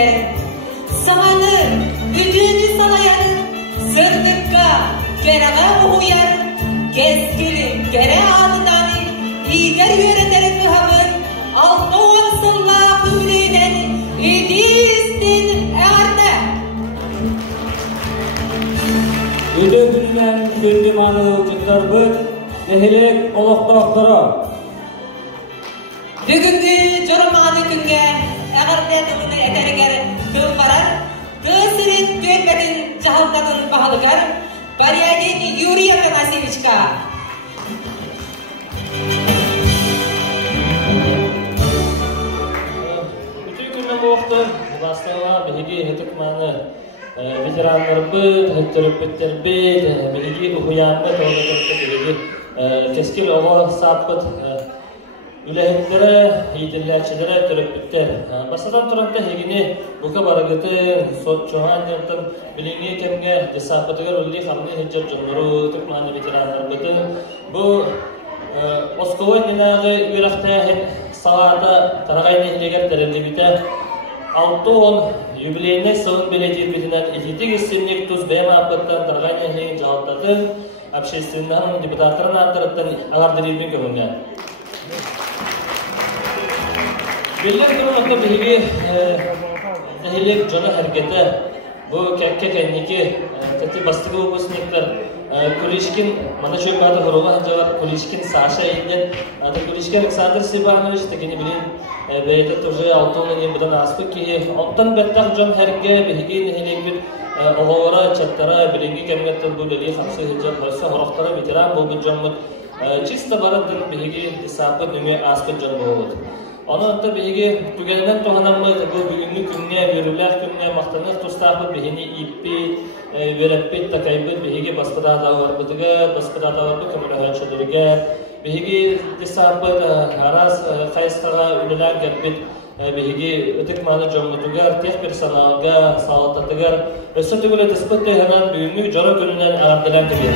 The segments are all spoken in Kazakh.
bilgen. Sağanın, üdüğünü salayanın, sırdıkka, kerega uhuyan, keskilin, kere ağlıdanı, iğder yöreterin mühabın, altı olsınla kümlüğünen, üdüğüstin eğarda. Üdüğünden gündüm anılcıklar büt, ehilek oloqtaqtara. Бүгінгі жұрмағаны күнге әғірдетіміні әтәрігер тыл барар, тысырын төнбәтін жағылдатын бағылығар, Барядин Юрий Афанасьевичка. Bütün günün oğuktu, Mustafa bilgi hetikmanı veteranlar bit, hüttürüp bitler bit, bilgi uhuyanlı, bilgi keskil oğu sapıt, Ülehimlere, yiğidillerçilere törüptükler. Basadan turakta hegini buka baragıtın, çoğan yırtın, bilingi kemge, desapıtıgar ulli hamni hicret cumhuru, Türkmanlı veteranlar bıtın. Bu Moskova ninağı üyraktahin sağada tarağay nehleger terimli bite 6-10 yübileyine sığın belediye bitinden ekitik isimlik tuz beyam apıttan tarağay nehleyin cağıtladın. Общественным депутаттарын аттырыттан ағардырылбен көмінген. Belli bir nokta bilgi zehirlik canı hareketi bu kendiki teti bastığı obasınlıklar Kulishkin mana şu kadar horola hancalar Kulishkin Sasha eden adı Kulishkin Alexander Sibanovic tekini bilin beyde turcu altının yemeden aspı ki ondan bettah can herge bilgi zehirlik bir oğuvara çattara bilingi kemgettir bu deli hamsı hicret varsa horoktara bitiren bu bir canlı çista baradın bilgi hesabı nüme aspı canlı olur. Onun da bilgi tügenden tohanamı bu bugünlük günne, yürürler günne, mahtanık tustahı bihini ippi, verepit, takaybit, bilgi baskıda da var bıdıgar, baskıda da var bu kömürü çöldürüger, bilgi disabı haras, kayıstağa ünlüler gerbit, bilgi ötekmanı cömlütüger, tek bir sanalga, sağlatatıgar, ösü tügüle dispıttı hemen bugünlük jara gününden ağırdılar gibi.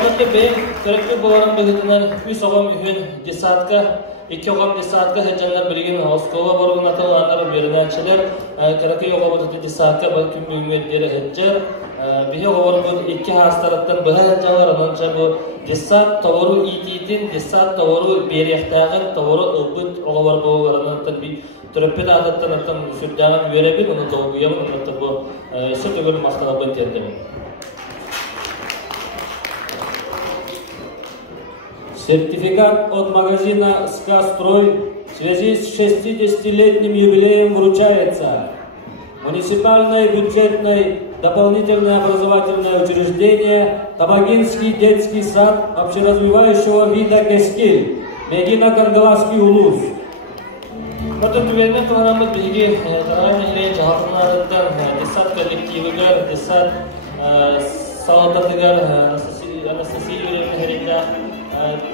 Anıtlı beyin, sürekli buların bildiğinden 3 oğam ühün desatka, 2 oğam desatka heccanlar bilgin Moskova borgun atılanlar verilənçiler, Karakay oğamı desatka balkün büyümedleri heccar, bir oğamı 2 hastalıktan bu heccanlar anınca bu desat tavuru ititin, desat tavuru beriyaktağı, tavuru ıbbıt oğamı boğularının bir türüppet adıttan atın sürdağın verebil, onu doğuyamun anıtlı bu süt ögül maqtana bildirdim. Сертификат от магазина «СКА-Строй» в связи с 60-летним юбилеем вручается муниципальное бюджетное дополнительное образовательное учреждение Табагинский детский сад общеразвивающего вида «Кескиль», Мегина Каргалаский улус. Burada güvenlik programı bilgi, tarayın ehleyin cahapınlarından desat kollektivigar, desat salatatıgar, anestezi ürünü herinde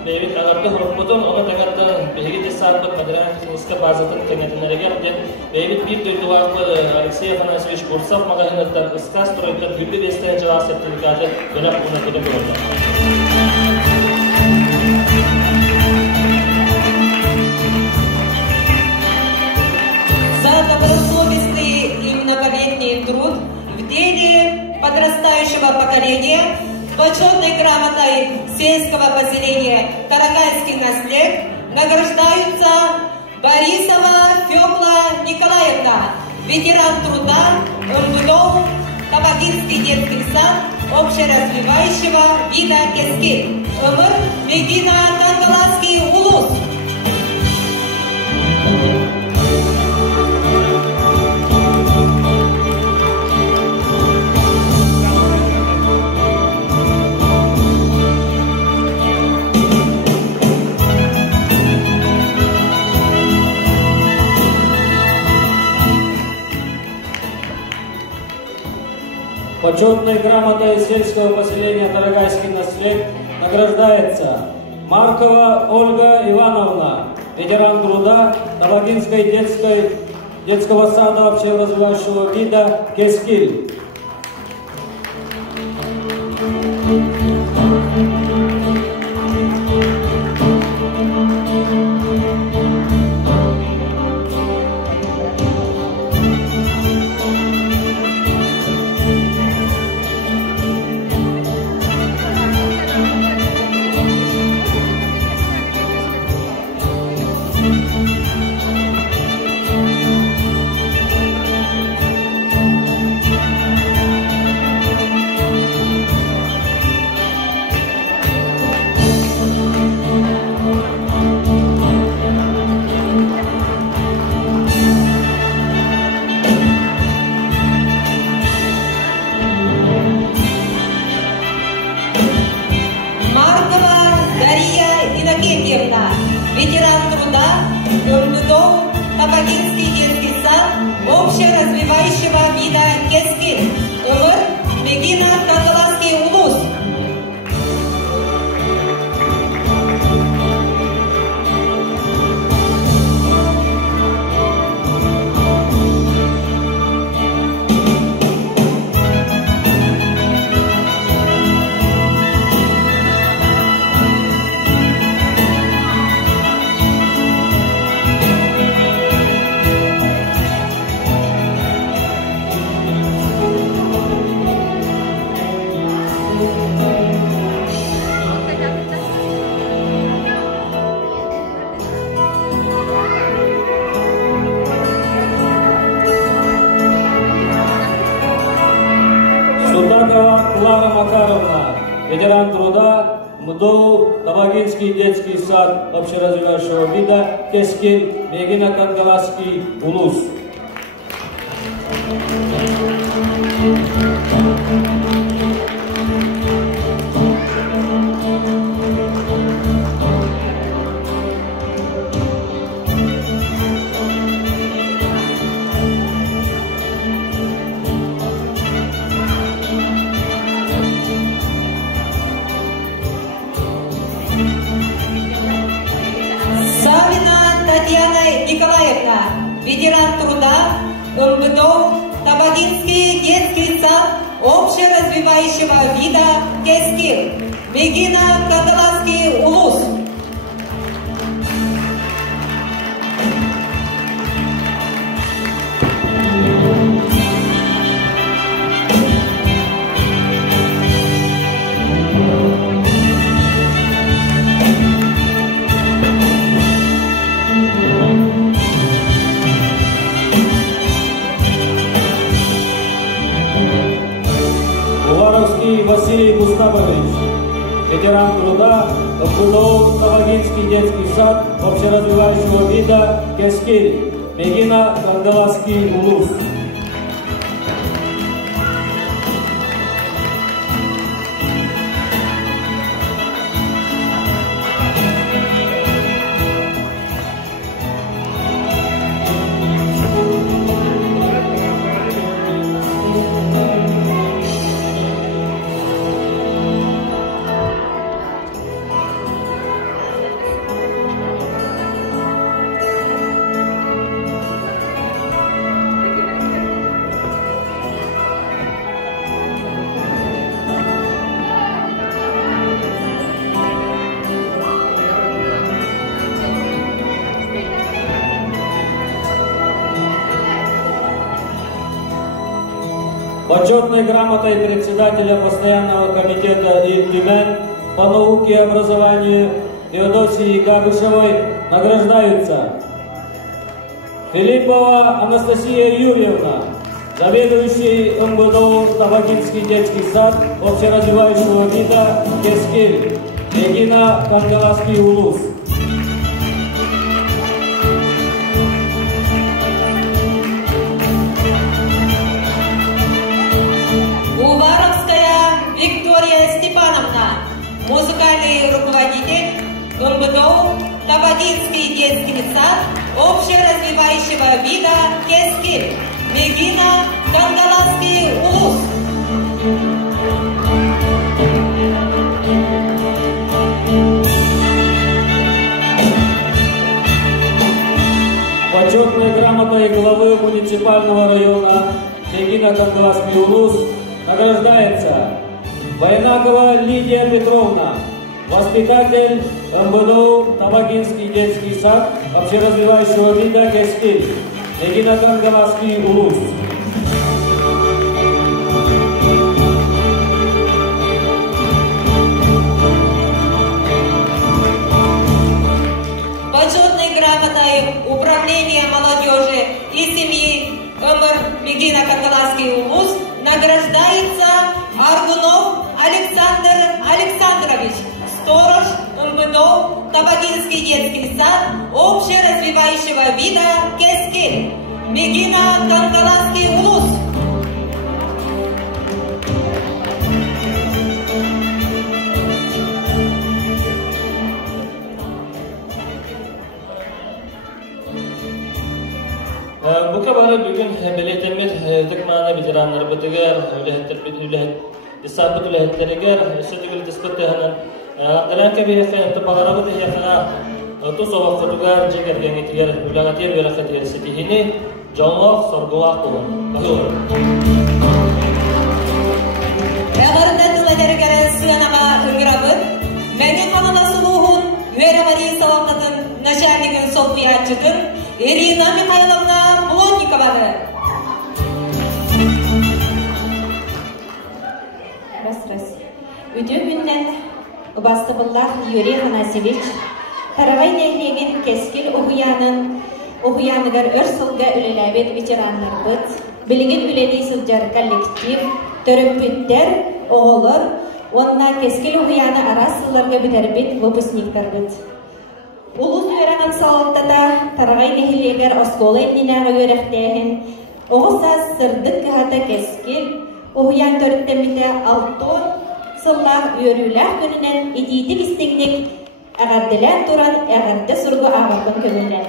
David agarda horotmodon ona tagarda bilgi desabıt madran kiniska bazatın kengetinlerge David bir dördüvaqlı Alexey Afanasyevich Bursov magazinatdan SKA-Stroy'dan hüddi desten cevap sertifikatı dönap buna kodum oldu. За добросовестный и многолетний труд в деле подрастающего поколения почетной грамотой сельского поселения Тарагайский наслед награждаются Борисова Фёкла Николаевна, ветеран труда МГУ, Табагинский детский сад общеразвивающего вида «Кескиль», Умыр Мегина Каргалаский улус. Почетной грамотой сельского поселения Тарагайский наслед награждается Маркова Ольга Ивановна, ветеран труда Табагинской детского сада общеразвивающего вида «Кескиль». МГДО Табагинский детский сад общеразвивающего вида Кескин. Мегина Кандаласский улус. Клара Макаровна, ветеран труда, МГДО Табагинский детский сад общеразвивающего вида Кескин, Мегина Кандаласский улус. Николаевна, ветеран труда, МГДО Табагинский детский сад общеразвивающего вида Кескин, Мегина Кандаласский улус. Василий Густавович, ветеран труда, МГДО Табагинский детский сад общеразвивающего вида Кескин, Мегина Кандаласский улус. Почетной грамотой председателя постоянного комитета ИТМ по науке и образованию Феодосии Габышевой награждаются Филиппова Анастасия Юрьевна, заведующий МГДО Табагинский детский сад общеразвивающего вида Кескин, Мегина Кандаласский улус. Виктория Степановна, музыкальный руководитель МГДО Табагинский детский сад общеразвивающего вида Кескин, Мегина Кандаласский улус. Почетной грамотой главы муниципального района Мегина Кандаласский улус награждается Войнакова Лидия Петровна, воспитатель МГДО Табагинский детский сад общеразвивающего вида Кескин, Мегина Кандаласский улус. Почетной грамотой Управления молодежи и семьи МР Мегина Кандаласский улус награждается Аргунов Александр Александрович, сторож МГДО Табагинский детский сад общеразвивающего вида Кескин, Мегина Кандаласский улус. Bu kabarı bugün belirtemir tıkmağına bitiranlar bıtıgar, isabet ülehetleriger, sütügül dispıtıhanın Akdaran kebi efendim tıpalara bıtı yakına Tuz oğuk kutugar, cekergen itiger, ülağatir ve rakıtir sitihini Canlıq sorguaq olun. Bakıyorum. Eğer detmeleri gelen sığanağa hıngırabıt, Mengin kanalası ruhun, Üere Mariya Savakatın, Naşerligin Sofiyatçıtın, Irina Mikhailovna Bulonnikova'dı. Раз. Үтө күннен Убастыбыллах Юрий Ханасевич Тарагай нәйлеген кескил Ухуяныгар өрсылга үлеләбет ветеранларбыт, білген үлелей сылжар коллектив, төрөппүттер, оғылыр, онна кескил Ухуяны арасыларга бітербет выпускниктарбыт. Улус үйраған салаттата Тарагай нәйлегер осколы нинағы өрәқтәйін, оғысас сырдык кығата кескил, Ухуян төрттемите алтон сыллах үйөрүләх күнінен идидик истигник әғарділән туран әғарды сұрғы ағырдың көмілен.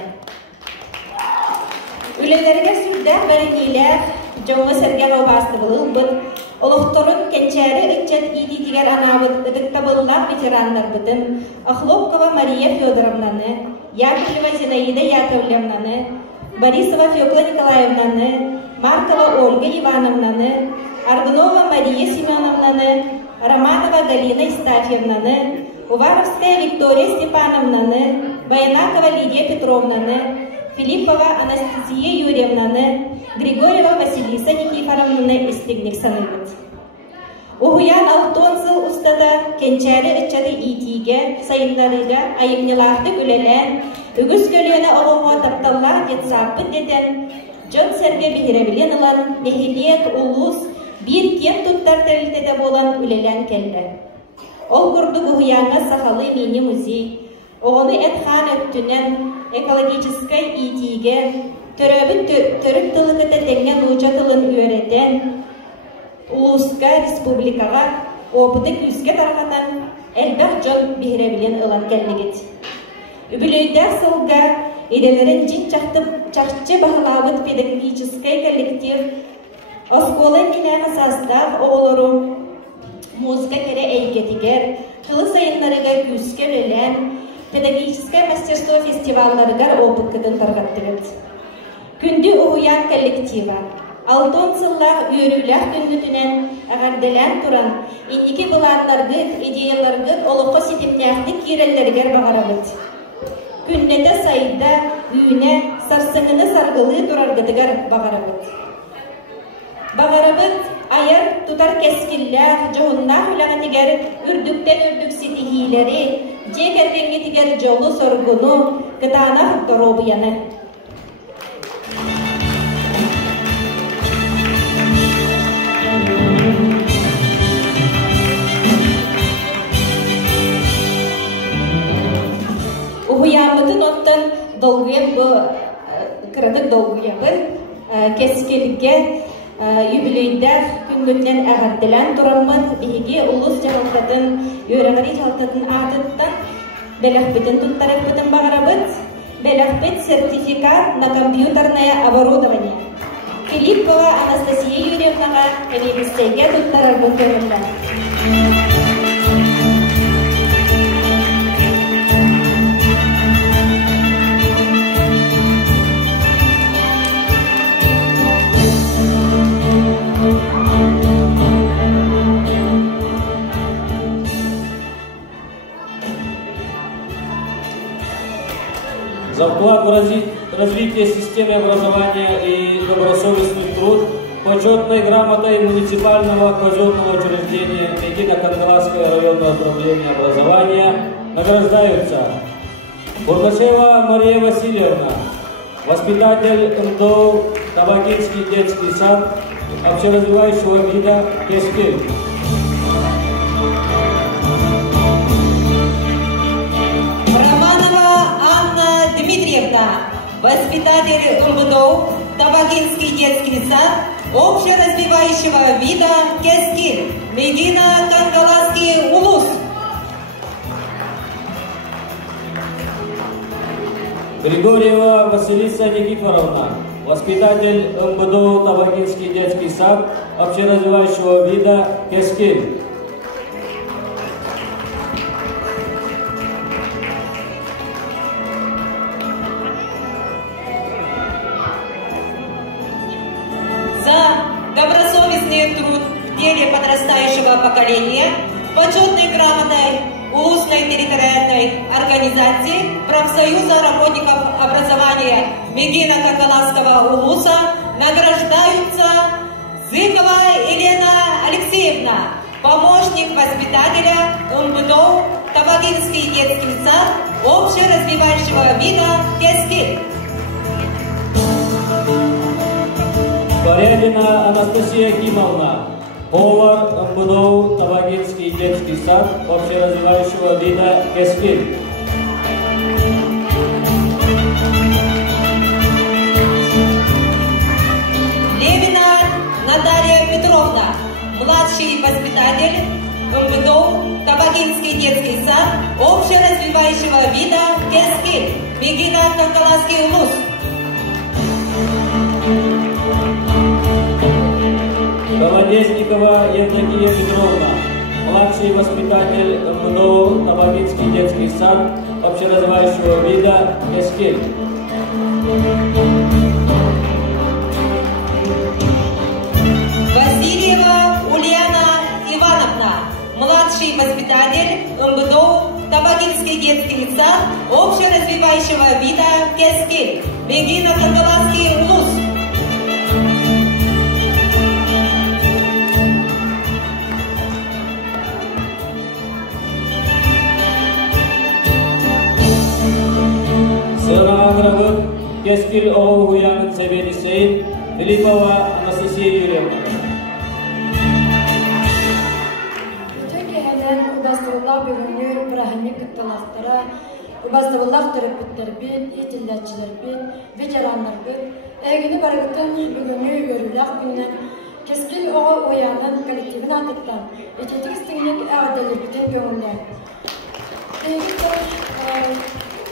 Үлелерге сүрдәк бәрінейлер жоңы сәрген обасты бұлыл бұд, олықтырын кенчәрі үтчет идидигер анабыд ыдықтабыллақ ветеранлар бұдын, Охлопкова Мария Федоровнаны, Яковлева Зинаида Яковлевнаны, Борисова Фёкла Николаевнаны, Маркова Ольга Ивановнаны, Аргунова Мария Семеновнаны, Романова Галина Истафьевнаны, Уваровская Виктория Степановнаны, Байнакова Лидия Петровнаны, Филиппова Анастасия Юрьевнаны, Григорьева Василиса Никифоровнаны истигник саныбыт. Ухуян алтон сыл устада кенчәрі үтчады итиге, сайындарыга айымныларды күлелен, үгіз көлені оғуға тапталлар детсаппыт детен, Джон Сербе бігіребілен ұлан, нехилиет, улус, bir кен туттар тәрілтеде болан үлелен келді. Ол күрді Ухуянға сақалы мини музей, оғыны әтхан өттінен экологическай итиге, төрөбіт төріп тылығыда тәңген ұлжа тылын үйретен, улуска республикаға опыдық үске тарғатан әлбәқ Джон бігіребілен ұлан келдігет. Үбілейдер сылға иделерін жин чақчы бағылауыт педагогическай коллектив Осколы кинәңі састав оғылыру музыка кере әйгетігер, қылы сайынларыға күске өлелен, педагогическое мастерство фестивалларыгар опыткыдын тарғаттығыд. Күнді Ухуян коллектива, алтон сыллах үйірілях күндітінен ағарделен тұран, иннеке бұланларғыд, идеяларғыд олықы сетімняқты кереллергер бағарабыд. Күннеті сайда, үйіне, сарсыңыны сарғылы тұрарғыдығар бағарабыд. Бағарабыд аяр тутар кескиллер, жоғыннақ үләңі тігер үрдіктен үрдік сетихилері, жек әргенге тігер жолы соргуну, гытанақ доробияны. Ухуямытын оттан долгуя кырадык долгуя бір кескелге юбилейдер күнгөттен әғарділен тұрамын бейге ұлыс жағалтатын, өрәғари жағалтатын артыттан бәләқпетін тұттарықпетін бағарабыт, бәләқпет сертификат на компьютерное оборудование. Филиппова Анастасия Юрьевнаға әмегістеге тұттарықпын көрілді. За вклад в развитие системы образования и добросовестный труд почетной грамотой муниципального казенного учреждения Мегино-Кандаласское районное управление образования награждаются Бургачева Мария Васильевна, воспитатель МДО Табакинский детский сад общеразвивающего вида Кескель. Дмитриевна, воспитатель МВДО, Табакинский детский сад, общеразвивающего вида Кескиль, Мегино-Кандаласский улус. Григорьева Василиса Никифоровна, воспитатель МБДУ Табакинский детский сад общеразвивающего вида «Кескин». Добросовестный труд в деле подрастающего поколения почетной грамотой Улусной территориальной организации профсоюза работников образования Мегина Какаласского Улуса награждаются Зыкова Елена Алексеевна, помощник воспитателя МБДУ Табакинский детский сад общеразвивающего вида «Кескин». Порядина Анастасия Кимовна, повар МБДУ Табакинский детский сад общеразвивающего вида «Кескин». Левина Наталья Петровна, младший воспитатель МБДУ Табакинский детский сад общеразвивающего вида «Кескин», Мегина Какаласский Улус. Колодезникова Евдокия Петровна, младший воспитатель МБДУ Табакинский детский сад общеразвивающего вида «Кескин». Васильева Ульяна Ивановна, младший воспитатель МБДУ Табакинский детский сад общеразвивающего вида «Кескин», Мегина Какаласский Улус. Сыра Кескил Оу Уянын Севени Сейн, Филиппова Анастасия Юрьевна. Ubastırıllah bölümü Brahimik kıttalastara, ubastırıllah terapitlerbin, itillacılerbin, veteranlarbin, egini barıgıtın bugünü görülak günden, Keskil Oğu Uyanın kolektivin atıttan, etetik isteğinin ağırdalırbiten gönüller.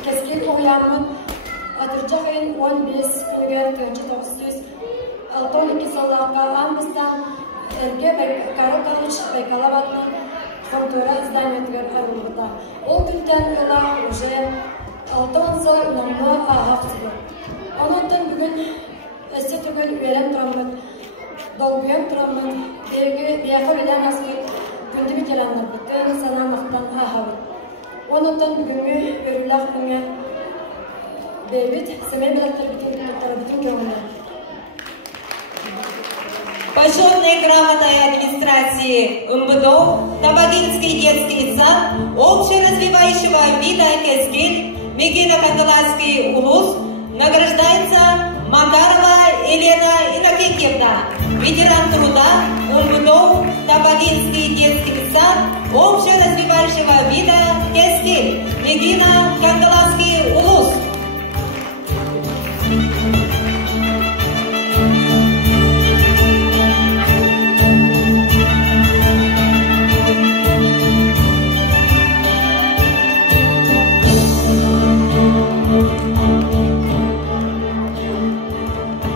Keskil Oğuyanın atırcak ayın 15 günüger 1912 sallıqqa Ambistan Erge Karakalış Baykalabat'ın Kontora izlenmetler arılığında. O günden yola уже 6 soy unamlı ağaksıdır. Onundan bugün estetügül veren travmat, dolguyan travmat, biyaka bilen asmet, gündü biteranlar bütün sananlıktan ağabit. Onundan bugünü görülak güne bebit, semey bilaklar bütün kömürler. Почетной грамотой администрации МБДУ Табакинский детский сад общеразвивающего вида «Кескин», Мегина Какаласский Улус награждается Макарова Елена Иннокентьевна, ветеран труда МБДУ Табакинский детский сад общеразвивающего вида «Кескин», Мегина Какаласский Улус.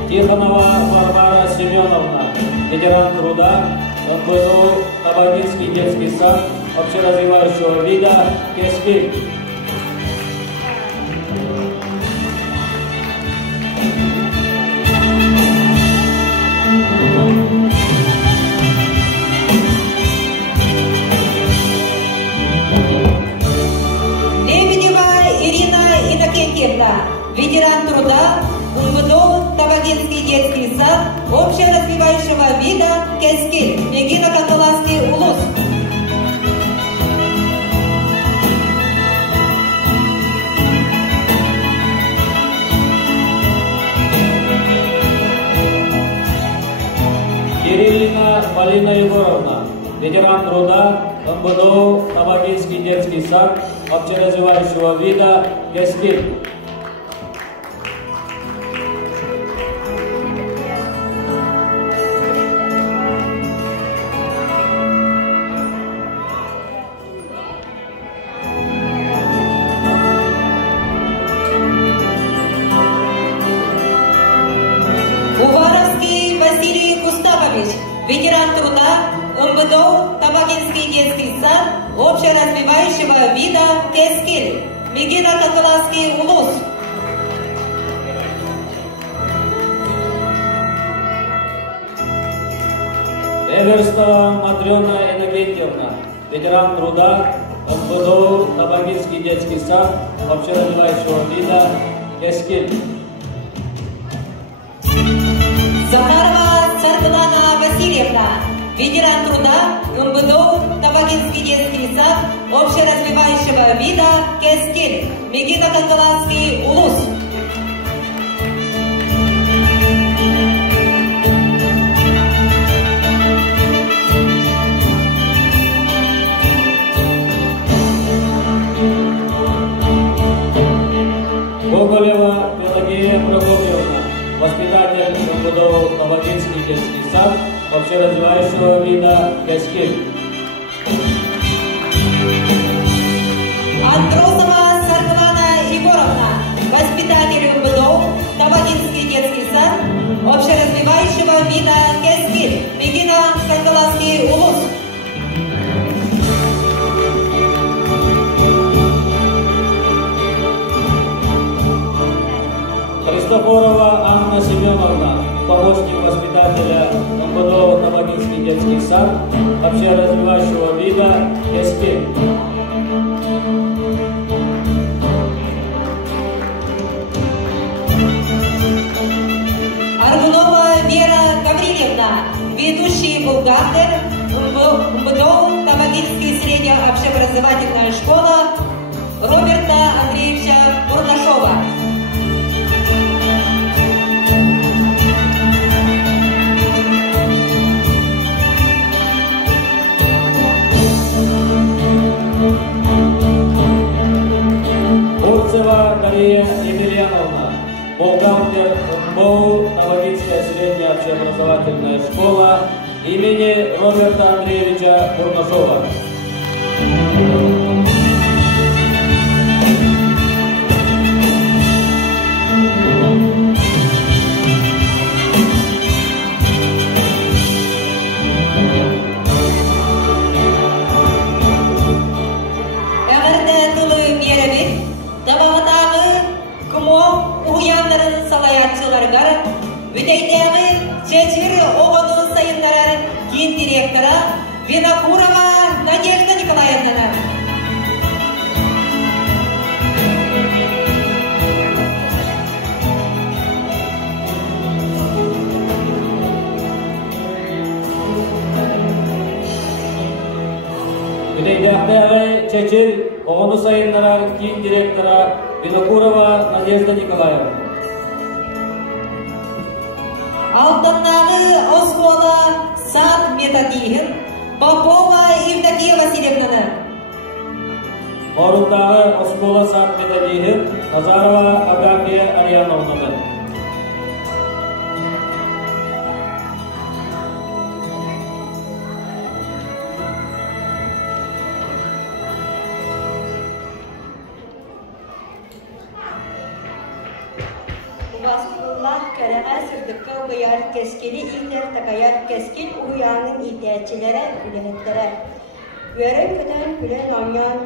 Тихонова Варвара Семеновна, ветеран труда, МБДУ Табакинский детский сад общеразвивающего вида «Кескин». Лебедева Ирина Иннокентьевна, ветеран труда, МБДУ Табакинский детский сад общеразвивающего вида «Кескин», Мегина Какаласский Улус. Кириллина Полина Егоровна, ветеран труда, МБДУ Табакинский детский сад общеразвивающего вида «Кескин». ветеран труда МВДО Табакинский детский сад общеразвивающего вида Кескиль, Мегина Коколаский улус. Эверстова Матрена Иннокентьевна, ветеран труда МВДО Табакинский детский сад общеразвивающего вида Кескиль. Захарова Царкулана Васильевна, ветеран труда МВДО Табакинский детский сад общеразвивающего вида Кескиль, Мегина Коколаский улус. Гоголева Пелагея Прокопьевна, воспитатель МВДО Табакинский детский сад общеразвивающего вида Кескиль. Андросова Сарквана Егоровна, воспитатель МВДО Табакинский детский сад общеразвивающего вида Кескиль, Мегина Коколаский улус. Христофорова Анна Семеновна, помощник воспитателя МВДО Табакинский детский сад общеразвивающего вида Кескиль. Аргунова Вера Гаврильевна, ведущий бухгалтер МВДО Табакинский средняя общеобразовательная школа Роберта Андреевича Бурнашова. Бурцева Дарья Емельяновна, бухгалтер МБО Табакинская средняя общеобразовательная школа имени Роберта Андреевича Бурнашова. Витейдегі чечір оғыну сайынлары кен директора Винокурова Надежда Николаевна. Витейдегі чечір оғыну сайынлары кен директора Винокурова Надежда Николаевна. Алтыннағы Оскола Сад Методихин Попова Евдокия Васильевна. Орындағы Оскола Сад Методихин Назарова Агафия Арьяновна. Sırdıkka uyarı keskili ilter takayar keskil uyanın ihtiyaççilere ülenetlere. Veren köden gülen amyan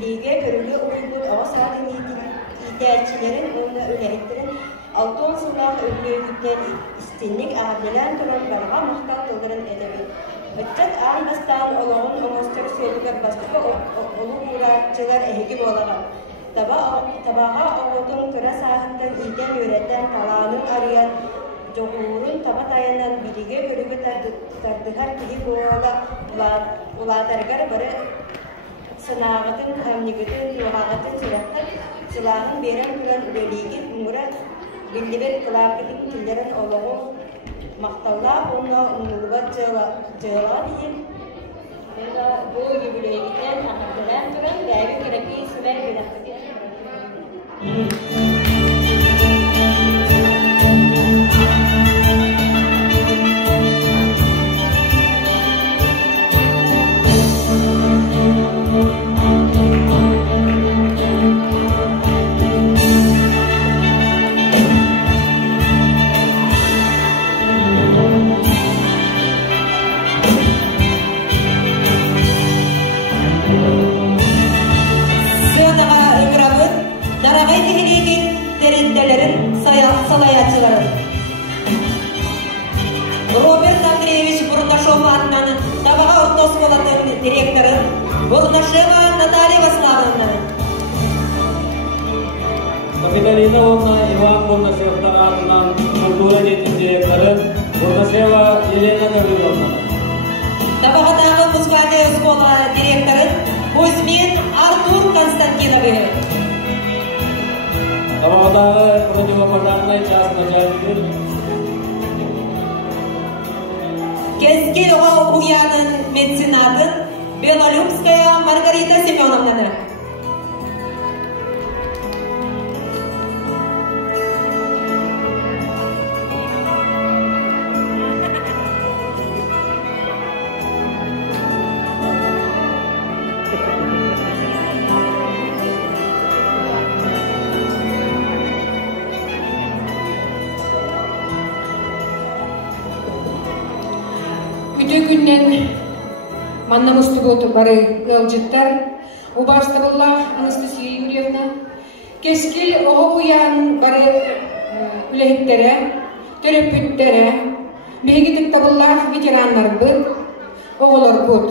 bilgiye görülü uygun ağasadın ihtiyaççilerin onunla ülenetlerin altın sular ölüye gütten istinlik ağabeylen duran barga muhtal doların edebi. Ötçet ağın bastan olağın omostör söylüler bastıkı olu uğraşçılar ehgib olarak. Tabağa oğudun kıra sahipten iden yöretten talanın arayan Joğurun tabat ayından birige görüge tardıhar kihi boğala ulatargar barı sınağıtın hamnigütün yuhağıtın silahın beren gülen üleligi umura bildiber kılakidin killerin oğluğu maqtalla onunla umuluba cığıla diyin. Bu yübüleylikten akıdıran duran gayri kiraki sümer günahıdır. идеячыларын. Роберт Андреевич Бурнашов атынан табаға орта школатын директоры Бурнашева Наталья Ваславовна. Капиталина Иван Бурнашевтар атынан культура детин директоры Бурнашева Елена Гавриловна. Табағадағы музыкальная школа директоры Кузьмин Артур Константинович. Табағадағы противопожарная часть начальники Кескел уянын меценатын Белолюбская Маргарита Семеновна. Күннен маннамысты болту бары ылжыттар, Убарстабыллах Анастасия Юрьевна, кескил оғы уян бары үлехиттере, төрөпүттере, бейгитик табыллах ветераннар бұд, оғылар бұд.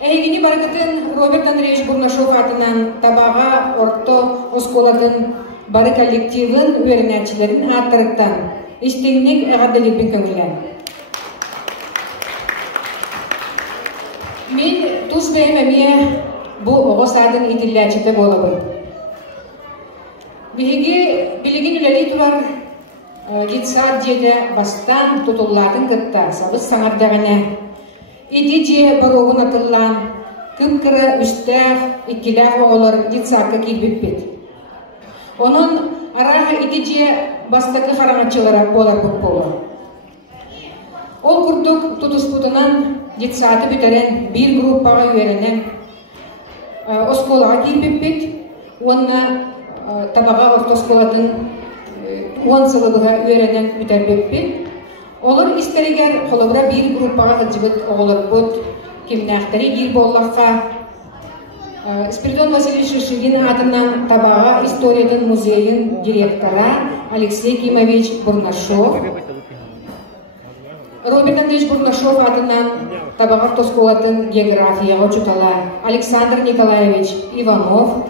Әйгіні баргытын Роберт Андреевич Бурнашов атынан табаға орто осколатын бары коллективын үйерінәчілерін аттырыттан, істеңнік әғадделеппен көңілен. Мен туз бәймәмие бұл оғыз адын итилләчеті болабын. Бігіге білігін үләли тұрар жетсад жеді бастан тұтылладың күтті сабыз саңардағыне. Иди же бароғын атылан, күмкірі үстәқ, иккіләқ оғылар жетсаққа келбеппет. Оның араға иди же бастақы қараматчылары болар бұт болу. Ол күрдік тұтыспұтынан детсаты бүтерен bir группаға үйерінен осколаға келбеппет, онына табаға орта осколатын 10 сылығыға үйерінен бүтербеппет. Олар истерегер қолыбыра bir группаға қыджыбыт оғылар бұд, кемнәқтері ел боллаққа. Спиридон Васильевич Шишигин атынан табаға историядың музейін директора Алексей Кимович Бурнашов. Роберт Андреевич Бурнашов атынан табаға тосколатын географияға учутала Александр Николаевич Иванов.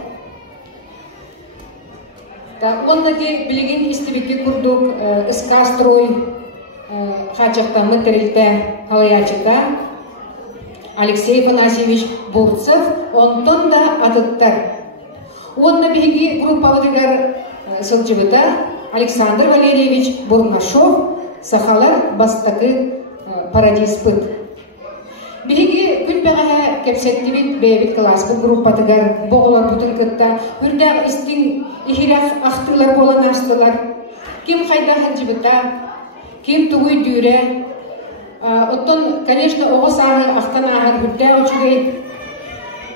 Оннаде білеген истебекке күрдік СК строй қачақта материалте қалаячыда Алексей Афанасьевич Бурцев, онтон да атыттар. Онна білге группалығығар сылжыбыта Александр Валерьевич Бурнашов Сахалар бастакы парадис пыт. Билеги күн бәғаға кәпсеттівет бәйбет класс бұл группатығар боғылар бүтін күтті. Үрдәғ істің ихирақ ақтылар болан астылар. Кем қайдағын жібіта, кем тұғый дүйре. Оттон, конечно, оғыз ағы ақтан ағыр үрдәғ өчігей.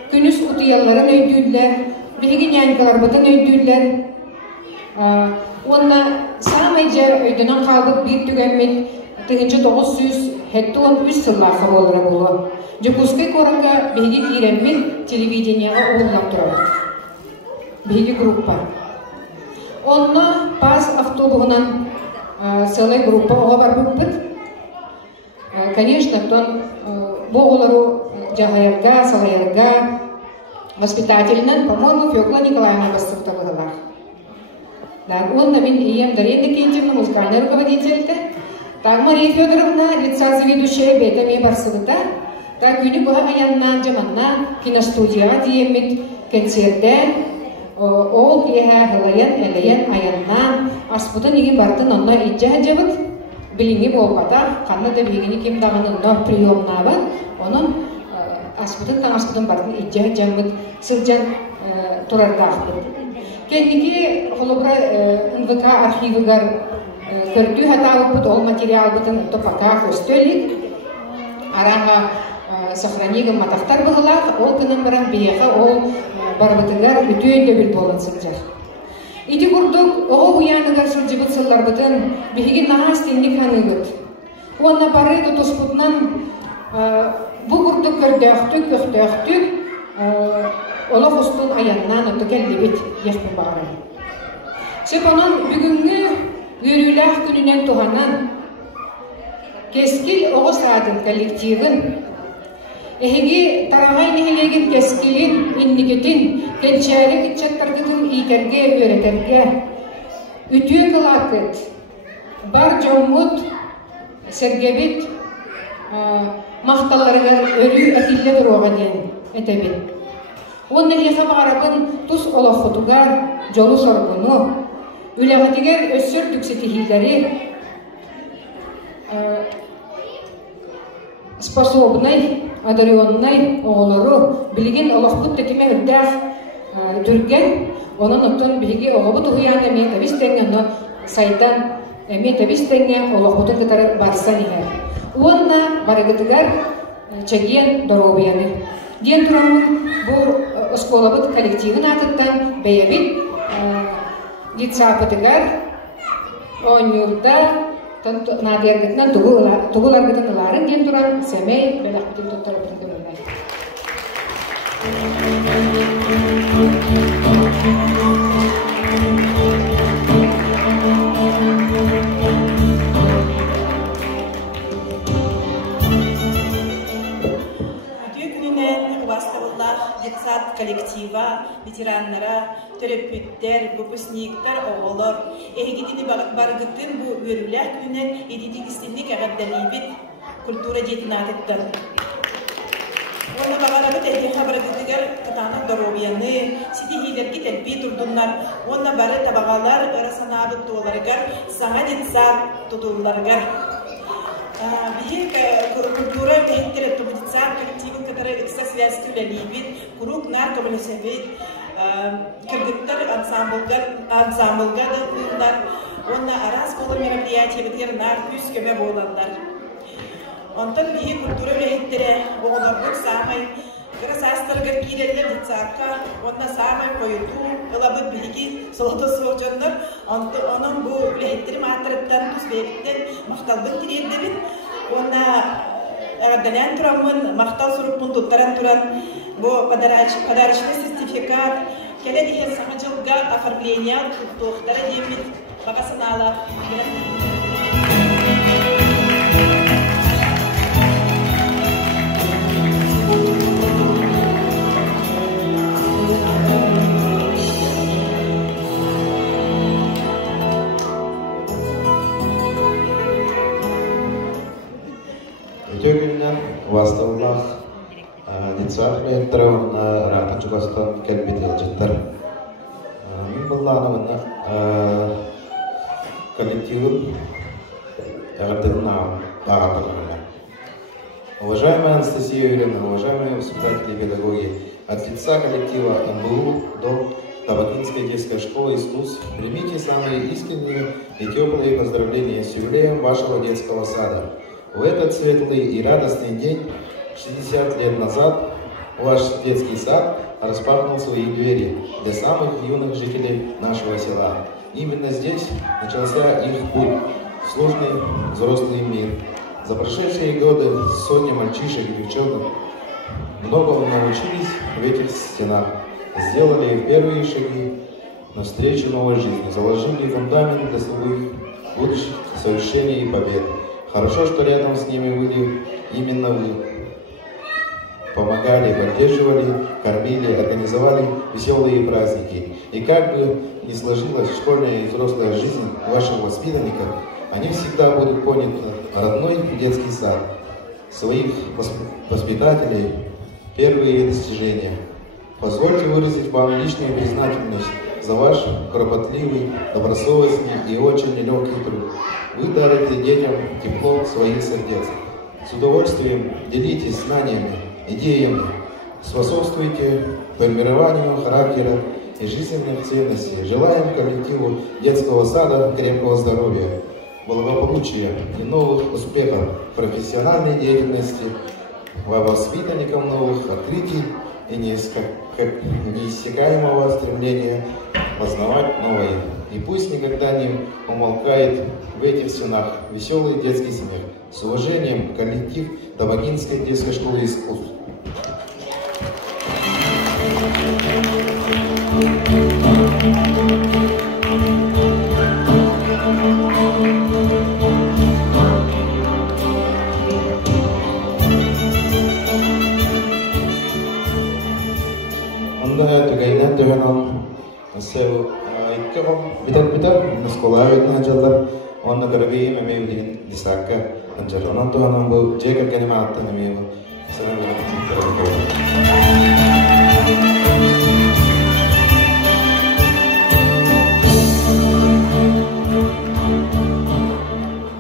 Күніс ұтыяларын өйдүйділер. Билеги нянькалар бұтын өйдүйділер. Онна самай жер өйдінен қалбыт бір түгенмет 1900 хеттуан 3 сыллаққа болыра болу. Жүкускай қорынға бейгі кейренмен телевиденияға оғылап тұрады. Бейгі группа. Онна пас автобуғынан сылай группа оға бар бүкпіт. Конечно, тон боғылару жағайырға, салайырға воспитательнен, по-моему, Фёкла Николаевна бастықта бұдылар. Он на мен ием Дарья Кентьевна, музыкальный руководитель. Так Мария Федоровна, лица заведующая бетами барсыгыта. Так күні бұға аяннан жаманна киностудияға деймет концертен. Ол киеға ғылайын, әлейін аяннан. Аспыдың еген бартын онна иджа жабыт. Біліңі болғата, қанны да білгені кем дағының нор приемна бар. Оның аспыдың таң аспыдың бартын иджа жамыт сылжан тұрардақ бұд. Кендики холобра НВК архивыгар көрдүү хатабы бұд ол материал бұдын топака көстөлік. Араға сохранигін матақтар бұғылақ, ол күнін баран бейеға ол барбытыгар үтүйінде біл болын сылжар. Иди күрдік оғы ұяныгар сылжыбыт сыллар бұдын бейген нағас тенлік ханы бұд. Онна бары тұтыспұтынан бұ күрдік көрдөқтік, көқтөқтік, ола қостың аяннан ұты кәлдебет ешпі бары. Сеп онын бүгінгі күнүнен туханан кескил оғыз адын коллективын эһиги тарагай нехилегин кескилин инникетин келчääри кытчаттаргытын ийтерге үөретерге үтүө кылаакыт бар жоммут сергебит макталарыгар өрүү атилле туруога диэн этебит онна иеха баарабын тус олохотугар жолу соргуну үлэгатигер өссөр түкситихилери способный одаренный оголору билигин олохпут текиме үрдэх дүрген онун оттон биги оголбут уян эме табистеңе но сайдан эме табистеңе олохпутун кытары барсан ихер уонна барыгытыгар чегиен доробияны диэн турамын бу осколабыт коллективын атыттан бэйэбит дитсаапытыгар онюрда надергытынан тугуларгытын ыларын диэн туран семей белахпытын туттарыпын кымылай. Детсад коллектива, ветераннара, төрөппүттер, выпускниктер, оголор. Эгидини баргытын бу өрүләк күнен идидигистинник агаддалибит культура детинатыттыр. Оны багарабыт эти хабарыдыгар кытанын доробияны, ситихилерги телпи турдуннар. Оны бары табагалар ырасанабыт туоларыгар, саңа детсад тутуларыгар. Бихи культура бихиттер тубудитсад коллективын кытары икса связь күлелибит, курук нар көбөлөсөбит, кыргыттар ансамблга да куюндар, онна арас болу мероприятие битер нар күз көбө боландар. Онтон бихи культура бихиттере оголордук самай, кырасастыргар кирелер детсадка, онна самай коюту, ылабыт бихиги солото соожоннор, онон бу бихиттери мааттырыттан туз бериттен макталбын тириендебит, онна Галян турамын, мақтал суруппун туттаран туран, бу подарочный сертификат, келе деген саңа жылга оформление туттуктары демит, багасын ала. Tögünden vastallах детсад проекттарын ратачугастан келбит елжеттер. Мен булланы коллективын ягдырына багатырына. Уважаемая Анастасия Юрьевна, уважаемые воспитатели и педагоги, от лица коллектива МБУ до Табакинской детской школы искусств примите самые искренние и теплые поздравления с юбилеем вашего детского сада. В этот светлый и радостный день, 60 лет назад, ваш детский сад распахнул свои двери для самых юных жителей нашего села. Именно здесь начался их путь в сложный взрослый мир. За прошедшие годы сотни мальчишек и девчонок многому научились в этих стенах, сделали первые шаги навстречу новой жизни, заложили фундамент для своих будущих совершений и побед. Хорошо, что рядом с ними были именно вы. Помогали, поддерживали, кормили, организовали веселые праздники. И как бы ни сложилась школьная и взрослая жизнь ваших воспитанников, они всегда будут поняты родной детский сад, своих воспитателей, первые достижения. Позвольте выразить вам личную признательность за ваш кропотливый, добросовестный и очень нелегкий труд. Вы дарите детям тепло своих сердец. С удовольствием делитесь знаниями, идеями, способствуйте формированию характера и жизненных ценностей. Желаем коллективу детского сада крепкого здоровья, благополучия и новых успехов в профессиональной деятельности, воспитанникам новых открытий и неиссякаемого стремления познавать новое. И пусть никогда не умолкает в этих стенах веселый детский смех. С уважением, коллектив Табакинской детской школы искусств. On keragi memang begini disaka penjara. Orang tu orang bu jika kena mata memang senang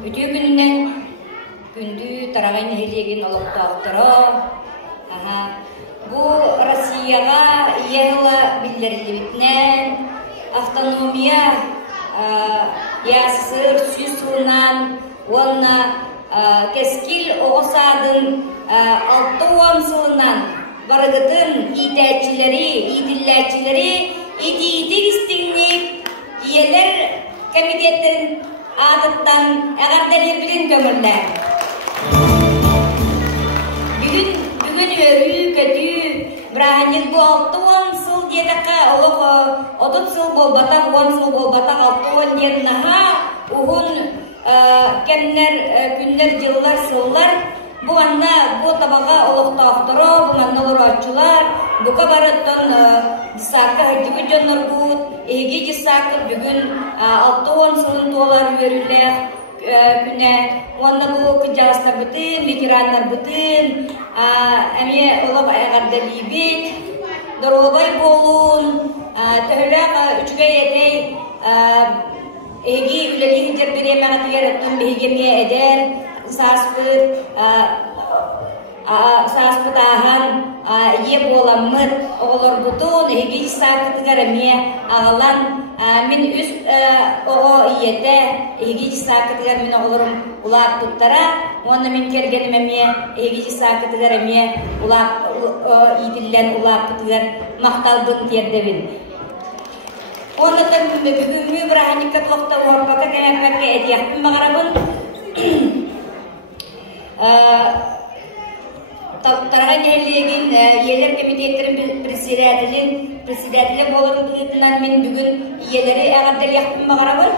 Ötüyor gününden gündü tarağın hiliyegin olup tahtara. Bu Rusya'ga yığıla bildirilibitnen автономия ясыр сүйсуынан онна кескил оғысадың 6 сылынан барыгытын идәчілері, иділләчілері идейдік істігінек иелер комитеттерін адыттан әғардалер білін көмірлер. Бүгін өрі, көті, бірағанек бұл 6 сыл дедіққа олық 30 сыл болбатақ, 10 сыл болбатақ 6 дедінаға ұғын кәмнер, күннер, жыллар, сыллар bu anna bu tabağa olukta aftara, bu anna oluracılar, bu kabarıttan disaka hıcıgı canlar bu, egi disaka bugün 6-10 sılın dolar verirler güne, onda bu kıcağızlar bütün, veteranlar bütün, emi olab ayağarda libit, dorobay bolun, töhülak üçüge yetey, egi üleli hıcır bir emeğatı yarattım, behigemiye eder, Saspı tahan ye bolamır oğlar butun hegi sakıtıgar emiye ağalan min üst oğu iyete hegi sakıtıgar min oğlarım ulak tuttara onu min kergenim emiye hegi sakıtıgar emiye ulak idillen ulak tuttara maktalbın tiyerdevin onu da bugün bırahanik katlıqta uğurpaka temekakka etiyakın mağarabın Tarağın yerliğin Yeler Komitetlerin presidentinin bolurduğundan men bugün yeleri ağardal yaptım mağarabın.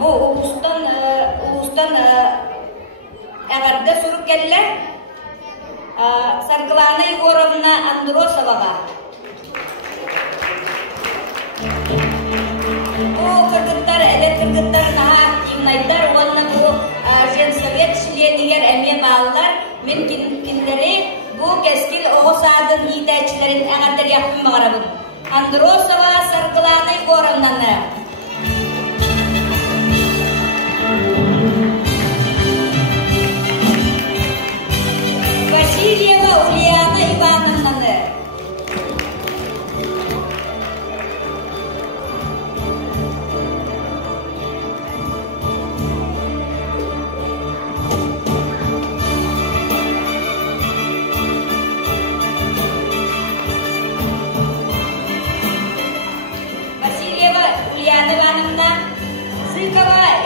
Bu ulustan ağarda suruk geldiler. Sarkılana Igorovna Androsovaga. Bu kırgıtlar, kırgıtlar imnaylar olana bu Sovyet şiliyeniger emye bağlılar mümkünleri bu keskil oğusadın hidayetçilerin ağırdır yaptım mağarabın. Androsova sargılarını Igorovna'nı. Vasilyeva Ulyana Ivanovna'nı.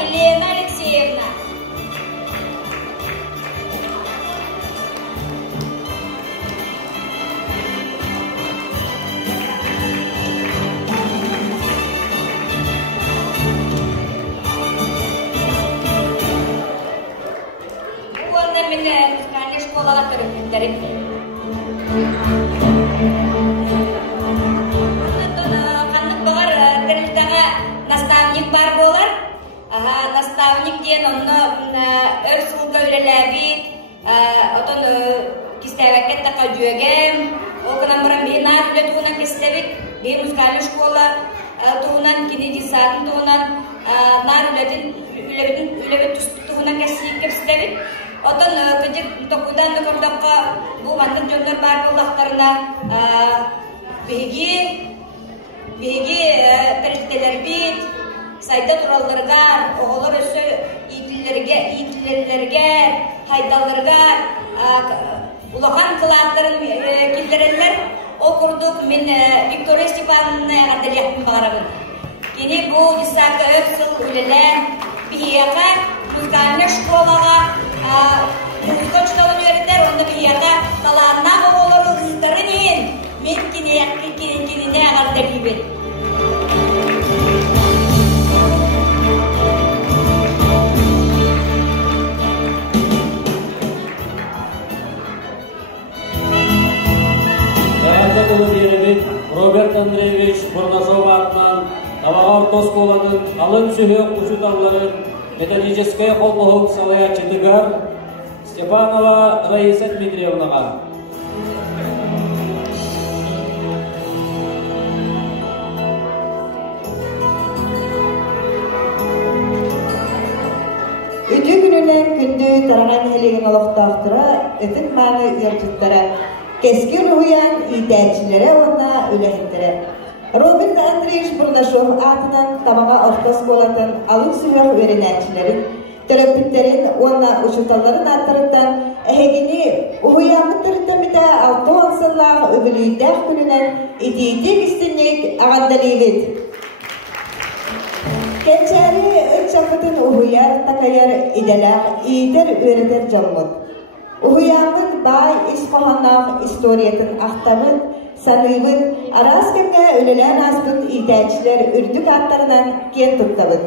Елена Алексеевна. Bu anda mine muzikальная школаға көріп Қанық бағар тірілтіға наставник бар болар. Наставник ден онны өр сылға өлеләбит, отын кистәвәкет тақа жүйегем, оқынан бұрын бейін арфілі туғынан кестәбит, бейін музыкальный школа туғынан, кені дисатын туғынан, нар үлебет түспіт туғынан кәсейік кепстәбит. Отын күдік тоқудан дүкірдіққа бұл мандық жөнлер бар болақтарына бейге тәріштелер бейт, sayda turallarga, oğlar ösü iyitillerge, haydallarga, ulağan kılaatların killerler okurduk. Men Viktoriya Stepanovna ağırdır yaptım bağırabın. Kini bu disaka öksül ülele bihiyaka muzikальная школаға muzika çıkalım öğretler, onda bihiyaka talanna oğları ızdarının men kini ağırdır gibi. алын сөйі учуталларын методическая холмогук салая чытыгар Степанова Раиса Дмитриевнаға. Үтü gününden күнді тараған елеген олықтақтыра, үтін маңы ертіттара, кескін ұян идәтчілері орна үләхеттері. Роберт Андреевич Бурдашов атынан табаға ортос болатын алын сүйер өренәтчілерін, төлөпіттерін, орна ұшыталарын аттырыттан, әхегені ұяңы түрттіміді 6 ансынлағы өбілейдәқ күнінен идейдек істінек ағандалейвет. Кенчәри чакытын уһуяр такаяр иделәк идер өредер жаммыт. Уһуягын бай исхоханнах историятын ахтамыт, саныйбыт, арас кемге өлелән аспыт идәчләр үрдүк аттарынан кен туттабыт.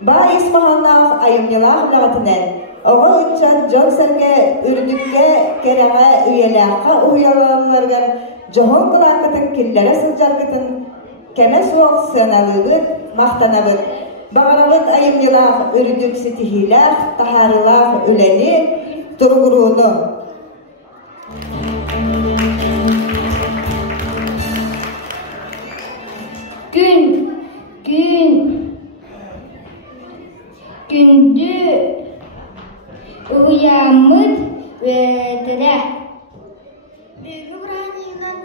Бай исхоханнах айымнылах лағатынан, оға үтчан жон сәрге үрдүкке кереға үйеләққа уһуяларыларган жохон кылакытын килләре сылжаргытын кәмә суақ сыналыбыт, мақтанабыт. Бағарабыт айымнылах үрдүк ситихилах, тахарылах үләне, тургуруну. Күнді ұямыт өтірі. Бүгі бұраныңнан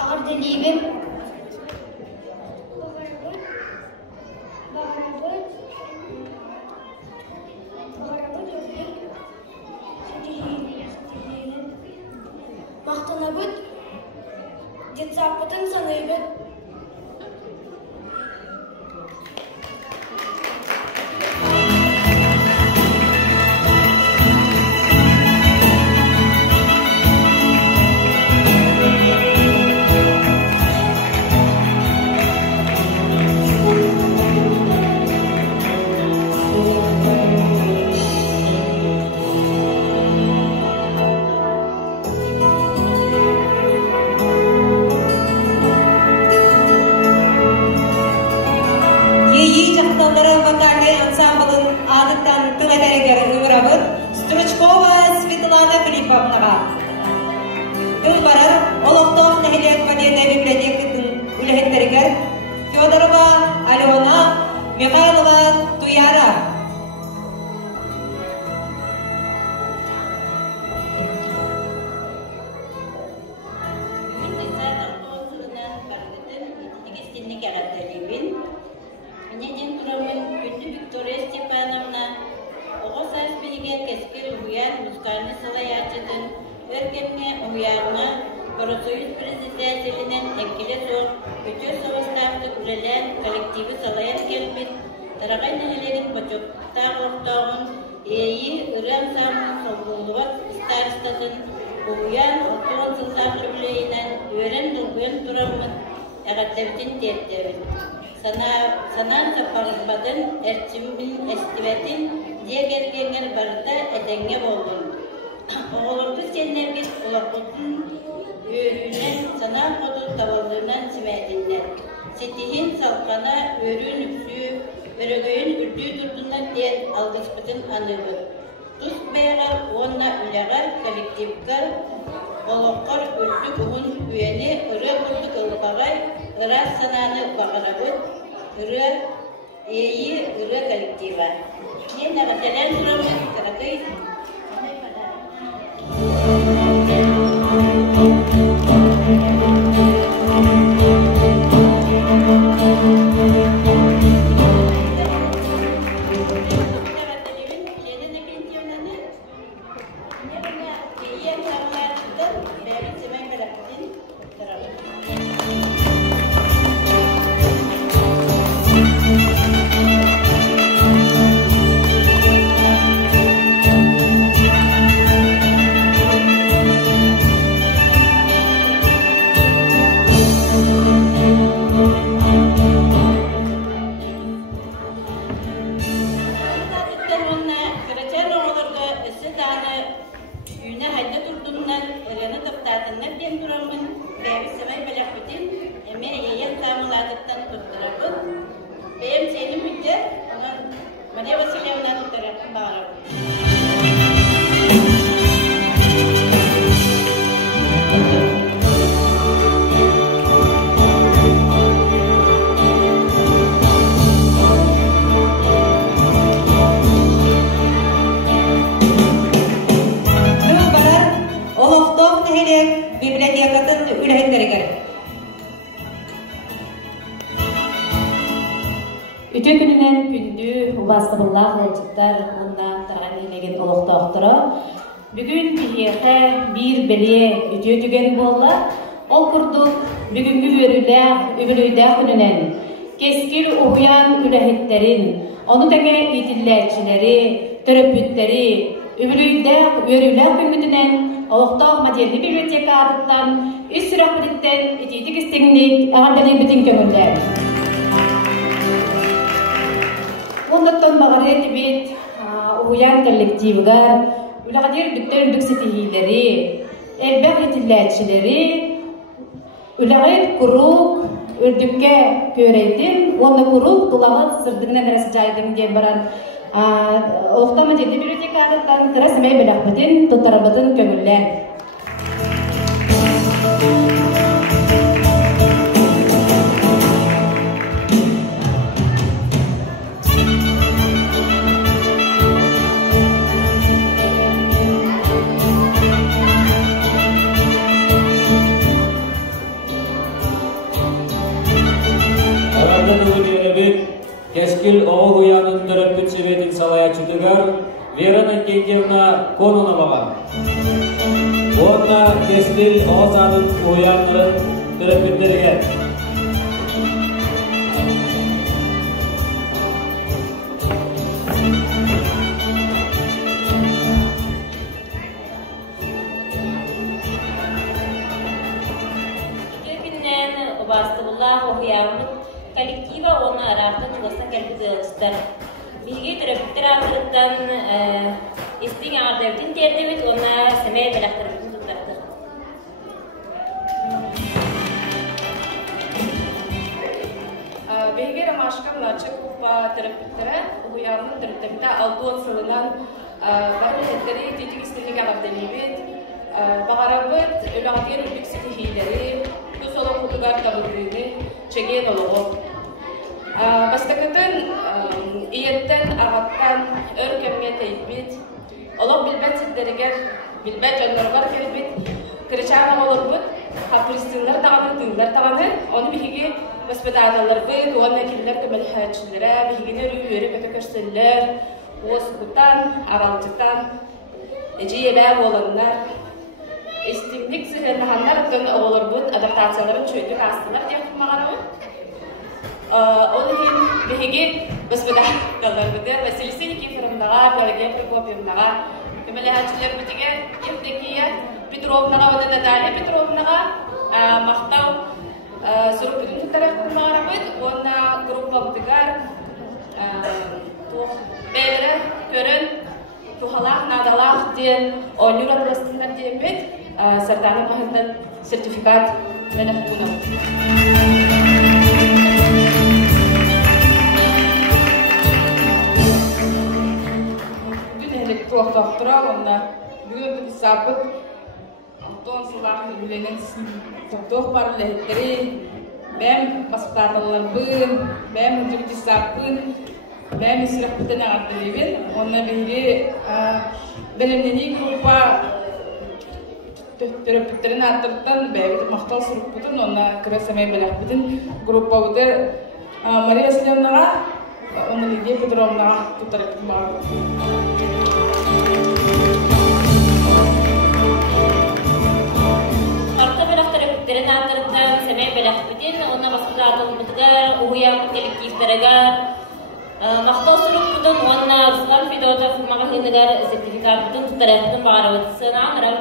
ағырдылығын мақтанабыт, детсапытын санайбыт. Стручкова Светлана Филипповнаға. Тылбарар Олоқтоқ Нәхилек Мадина библиотекатын үләхеттерігер Федорова Алена Михайлова Туяра. Виктория Степановна Оғасас білген кәспер ұян мұскарны салаячыдың өркемне ұяңа Боросоюз президентілінен әкелі соң өте соғыстақты үлелән коллективі салаян келмет тарағай нәхелерін бачоқтақ ортағын ейі ұрам самын солғылуат старыстатын ұян ұлтуын сылсақ үлейінен өрен дұлғын тұрамын әғаттәбітін тертәбін. Санан сапарыспадын әртімін әстібәтін дегергенгер барыда әдәңге болдым. Оғылырды сеннергет олақұтын өрінен санан қоды табалдырынан сімәдіндер. Сетихин салқана өрін үпсі, өрігейін үрді тұрдынан ден алғыспытын анығы. Тұс бәйға онна үләғар коллективкар олаққар үрді бұғын үйені үрі бұрды қылғағай ырас сананы бағарабыт, үрі ейі үрі коллектива. Мен ағаталан тұрамын, қарақай. Benim senin Үтө күнүнен күндү убастыбыллах олчуттар онда тарганилеген олоктоктора. Бүгүн биһиэхэ бир белие үтө түген болла. Ол курдук бүгүнгү үбүлүйдэ күнүнен кескил уян үлэхеттерин, ону теңе итиллээчилери, төрөпүттери үбүлүйдэ күнгүтүнен олоктоох материалдык библиотека атыттан үс сырахбыттен ититик истегинник агардалибитин көмүллэр. Ондоттон багары тибит уян коллективгар үлэгадир бүттөр бүксетихилери, элбэх итиллээчилери үлэгит курук үрдүкке көрөйтин, онда курук тулагат сырдыгынан әресі жайдың деп баран олықтама деді библиотека адаттан кыра сымай белақбытын, тұттарабытын көміллер. Кескил оғыл уянын төрөппүт себетін салаячытыгар Верана Кентьевна конуна баға. Онна кескил оғызанын уянын төрөппүттерге. Көпіннен бастығылар оғыямын коллектива оны арақтын ұлысына кәлбіді ұлыстар. Бізге түріптер ақтырыттан істің ағырдардың тердемет, оны сәмей бәліқтірбетін тұттақтыр. Бейге рамашқа мұначы көппа түріптері ұғыямын түріптерінде 6 сылынан бәрі әттері тетік істерлік ағырдалебет, бағарабыт өлағатер үлбіксі кейлері, күз олық құтығар табылдырыны чеген олығы. Бастакытын иеттен ағаттан өр көмге тейбет, олық білбәт сеттерігер, білбәт жанларғар кербет, кірічағын олыр бұд, қапристинлер тағаны, тыңдар тағаны, оны біхеге воспитаталар бұд, оны келілер көмәлі хәтшілері, біхегені рүйері көті көрсілер, оз бұтан, аралтықтан, жиелер оландар. Истиңдік сығырнағандар ұттан олыр бұд, адаптацияларын чөйдік астылар деп мағара бұд. Оны хем беге воспитаталар бұды, Василиса Никифоровнаға, Пелагея Прокопьевнаға, көмәлі хәтшілер бұдыге, Евдокия Петровнаға, оны Наталья Петровнаға, мақтау сұрыппыдың тұттарақтың мағара бұд, оны группа бұдығар, бәлірі, көрін, тухалақ, надалақ ден, онюр адрастыңдар ден бет, сарданы мағындан сертификат мәніп бұны. Бүгін әлік туақтақтыра, онына бүгін бұл сапыт, Антон Сылақын үленің тоқтоқ барын ләхеттері, бәм басыптатылар бұн, бәм үндірді сапын, бәм ісіріп бұтын ағарды лебен, онына бейге білімнені группа төрөпүттерин аттырттан бәйбіті мақтал сұрып бұтын, онына кіресемей бәләк бұтын группа бұты Мария Слемнаға, оны Лидия Петровнаға тұттарықтың бағы. Арта бәләк төрөпүттерин аттырттан сәмей бәләк бұтын, онына басқыда атылын бұтыға, ұғыям коллективтеріға, мақтал сұрып бұтын, онына Руслан Федотов мағағынығар сертификат бұтын тұттарықтың бағары өтісін аңырап.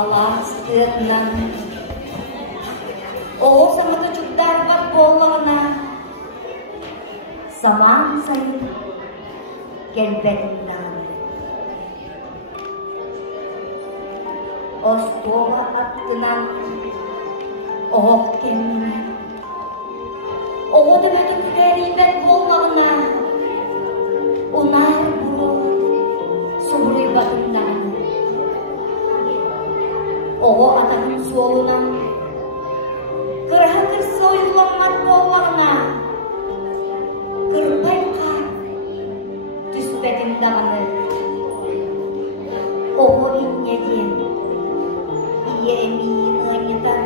аластыатынан оҕо саҥата чугдаарбат буоллаҕына самаан сайын келбетин даҕаны остуоҕа аттынан оҕох кэммине оҕо дөбөтү күлээриибэт буоллаҕына унаар буруу субуруйбатын даҕаны оҕо атаһын суолунан кыраһа кырса ойуламмат буоллаҕына кырпайка түспетин даҕаны оҕо иннедиэн ие эмиин ыанньытар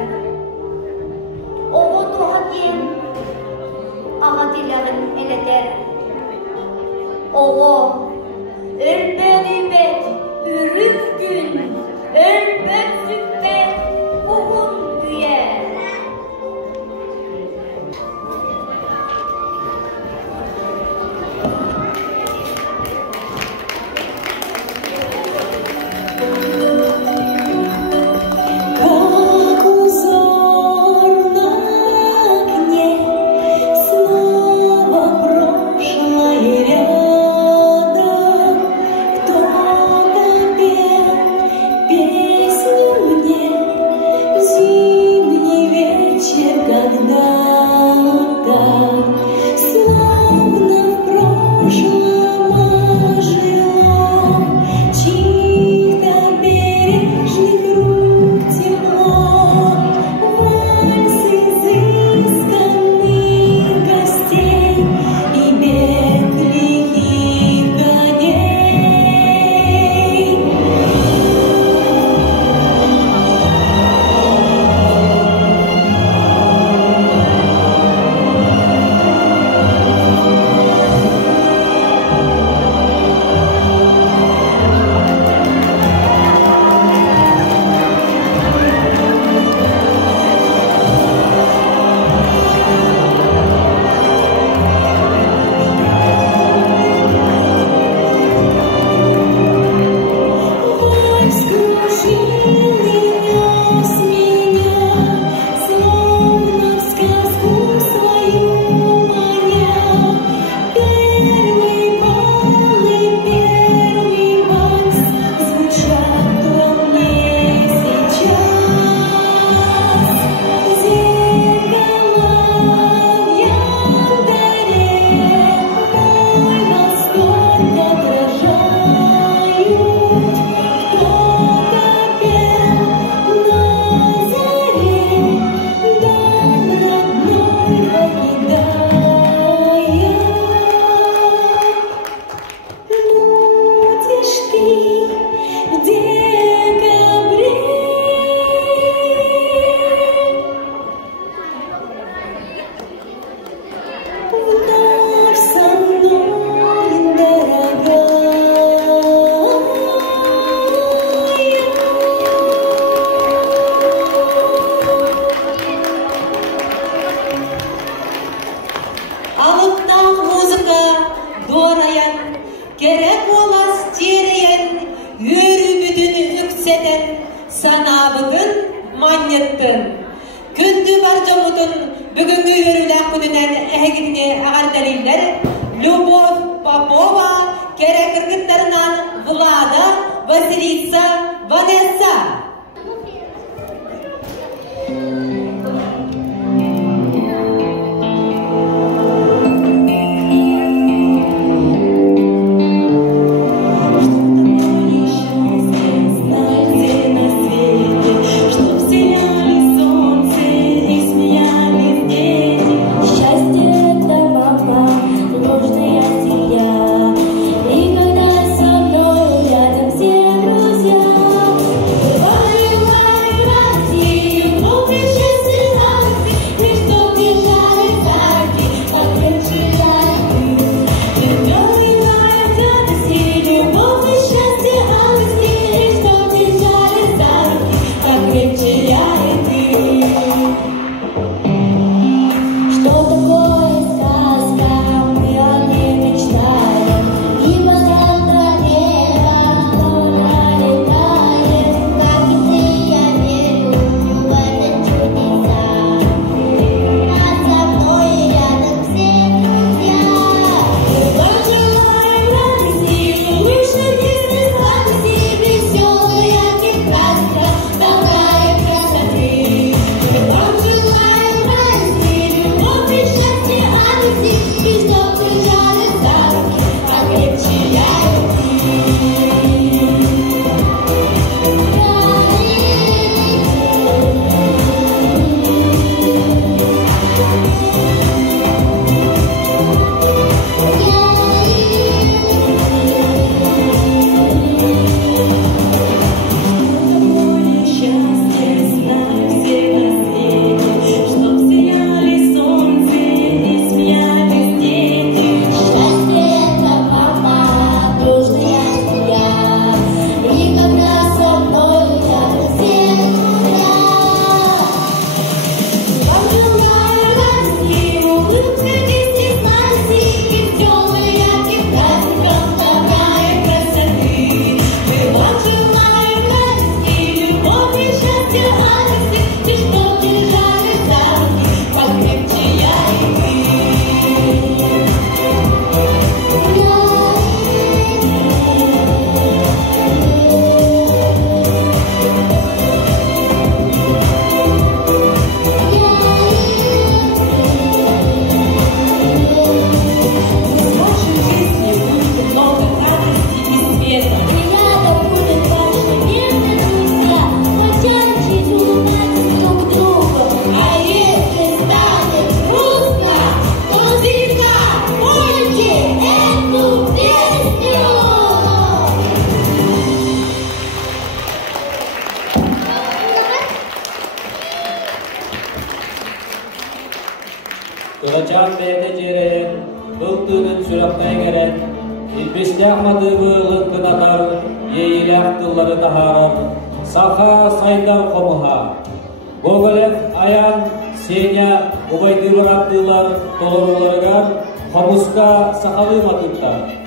оҕо туһа диэн аҕа тилэҕин элетер оҕо өлбөөнүүбэт үрүк күн өлбөт сүкбэт уһун үйэ Любовь Попова, Керекыргыттарынан Влада, Василиса, Ванесса. И когда со мной рядом все друзья, Kıraçan beyde cereyen, ıltının sürakmayın eren, İlbeşte ahmadı bığılın kınatar, yeğile aktılları taharar, Saha saydan komuha, Gogolev ayan, Senya, Ubaydiru attılar, doluruları gar, Komuska sahalı matıkta.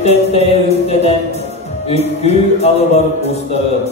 Еттен тәйе үттенен үккү алыбар устары.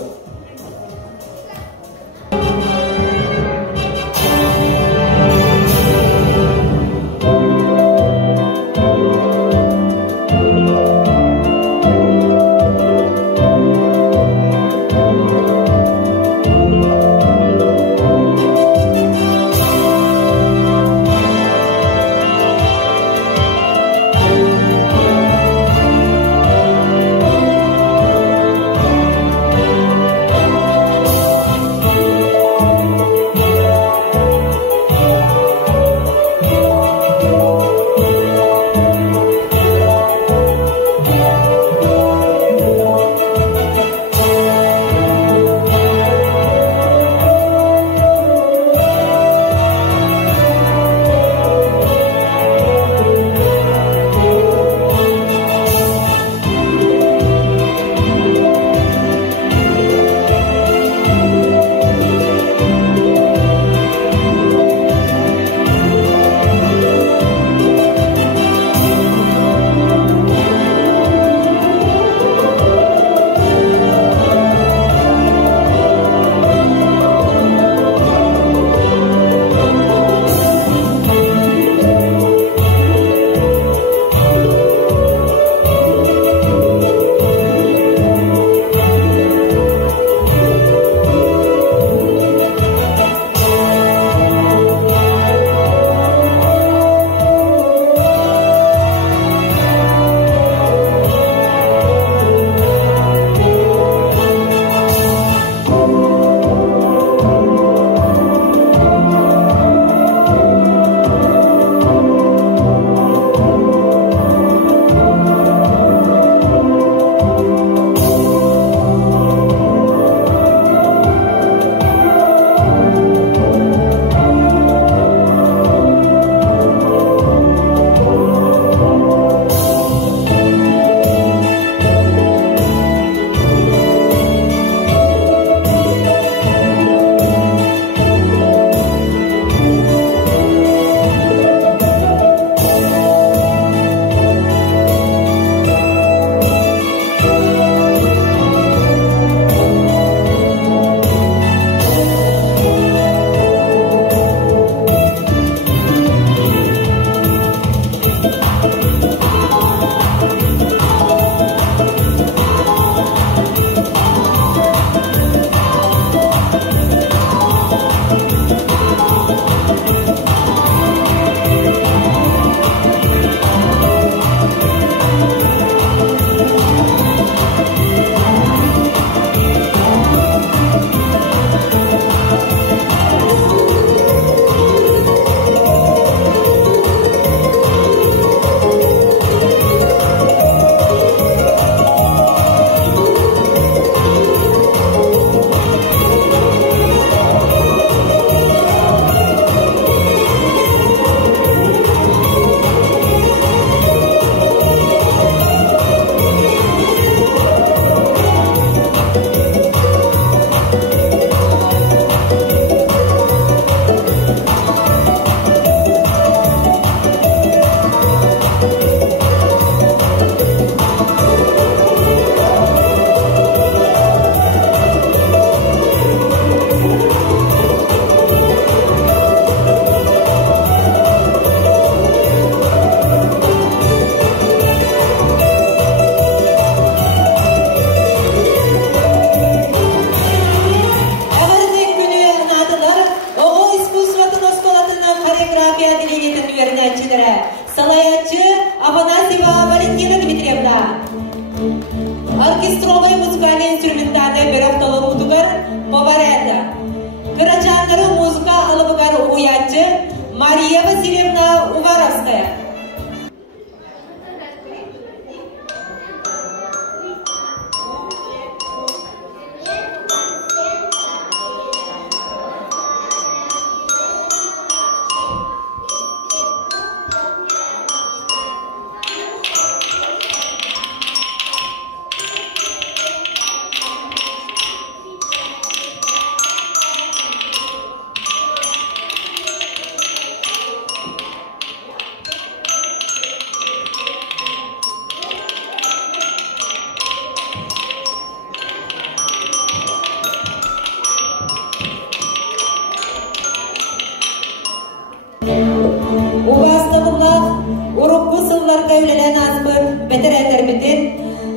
оларға үлелен азбы бетер әдербітін.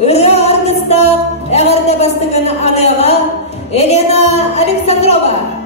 Үрі арғыстақ әғарда бастығын аныға Елена Александрова.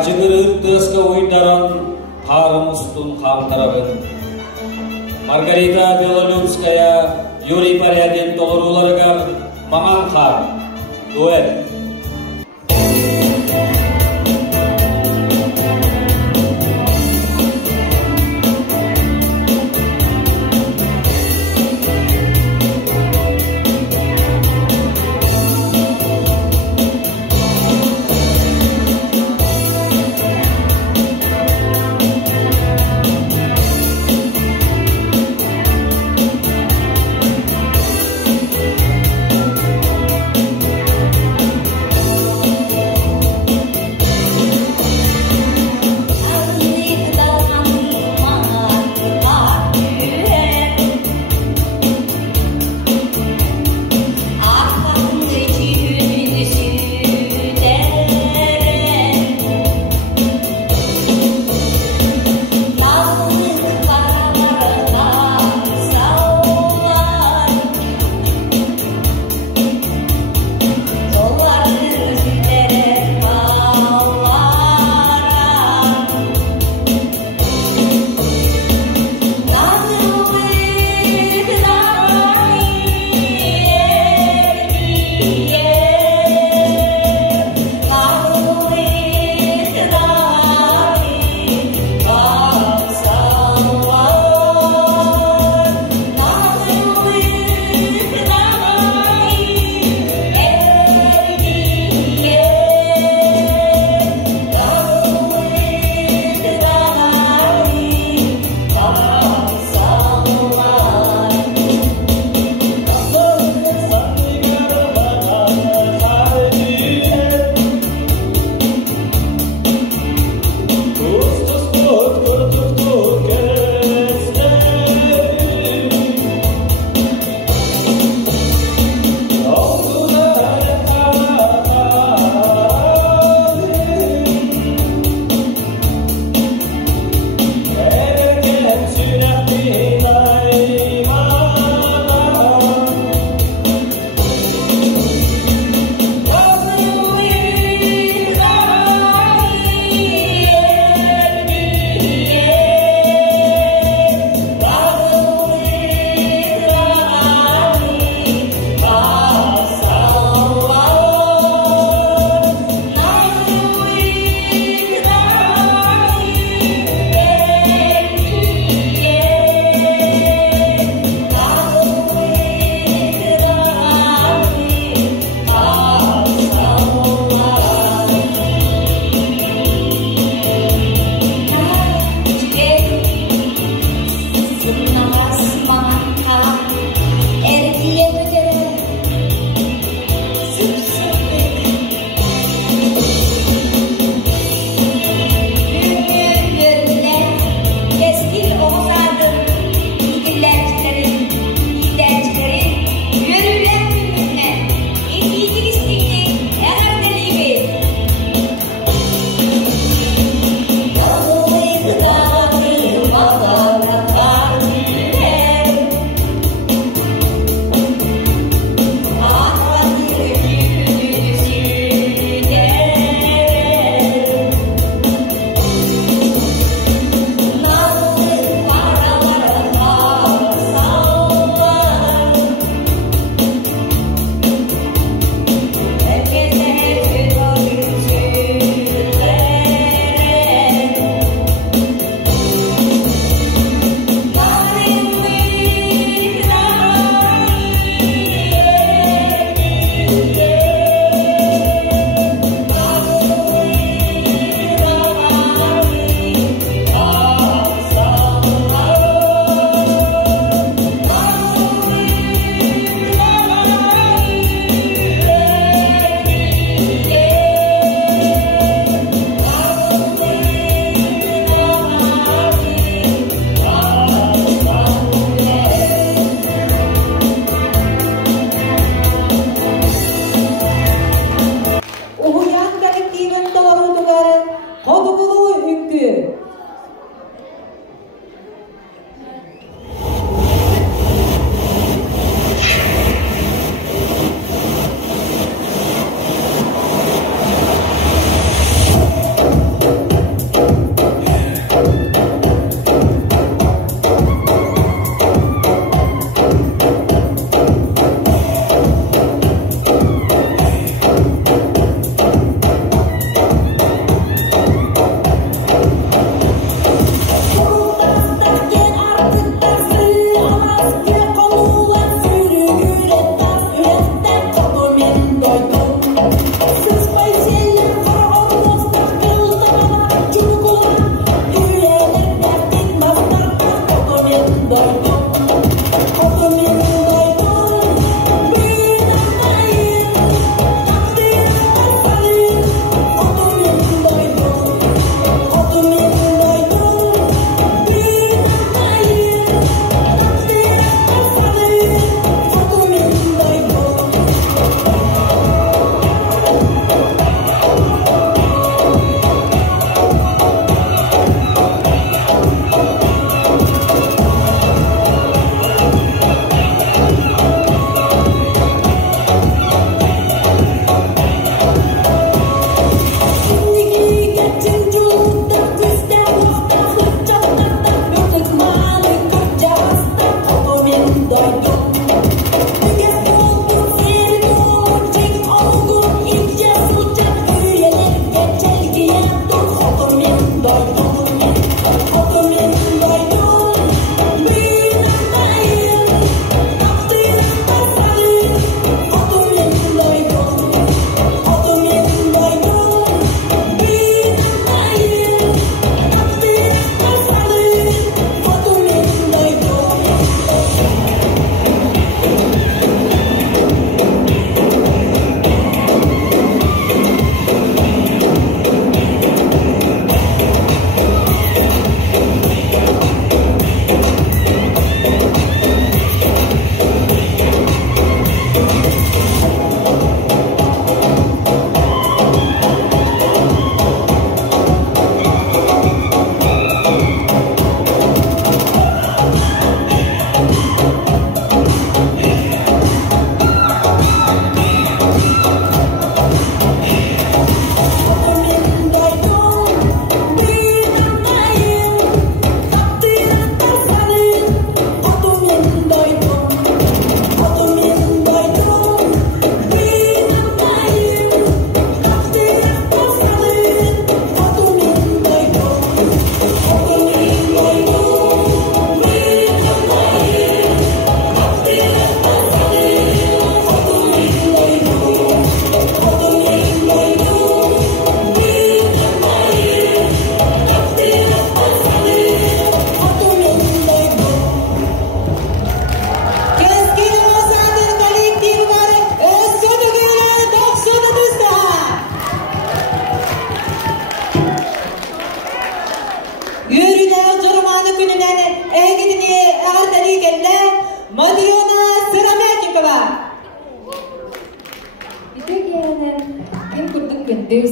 Ачыгырыр тыска уйдаран харым устун хамтарабын. Маргарита Белолюбская, Юрий Порядин толыруларыгар маңан хар. Дуэт.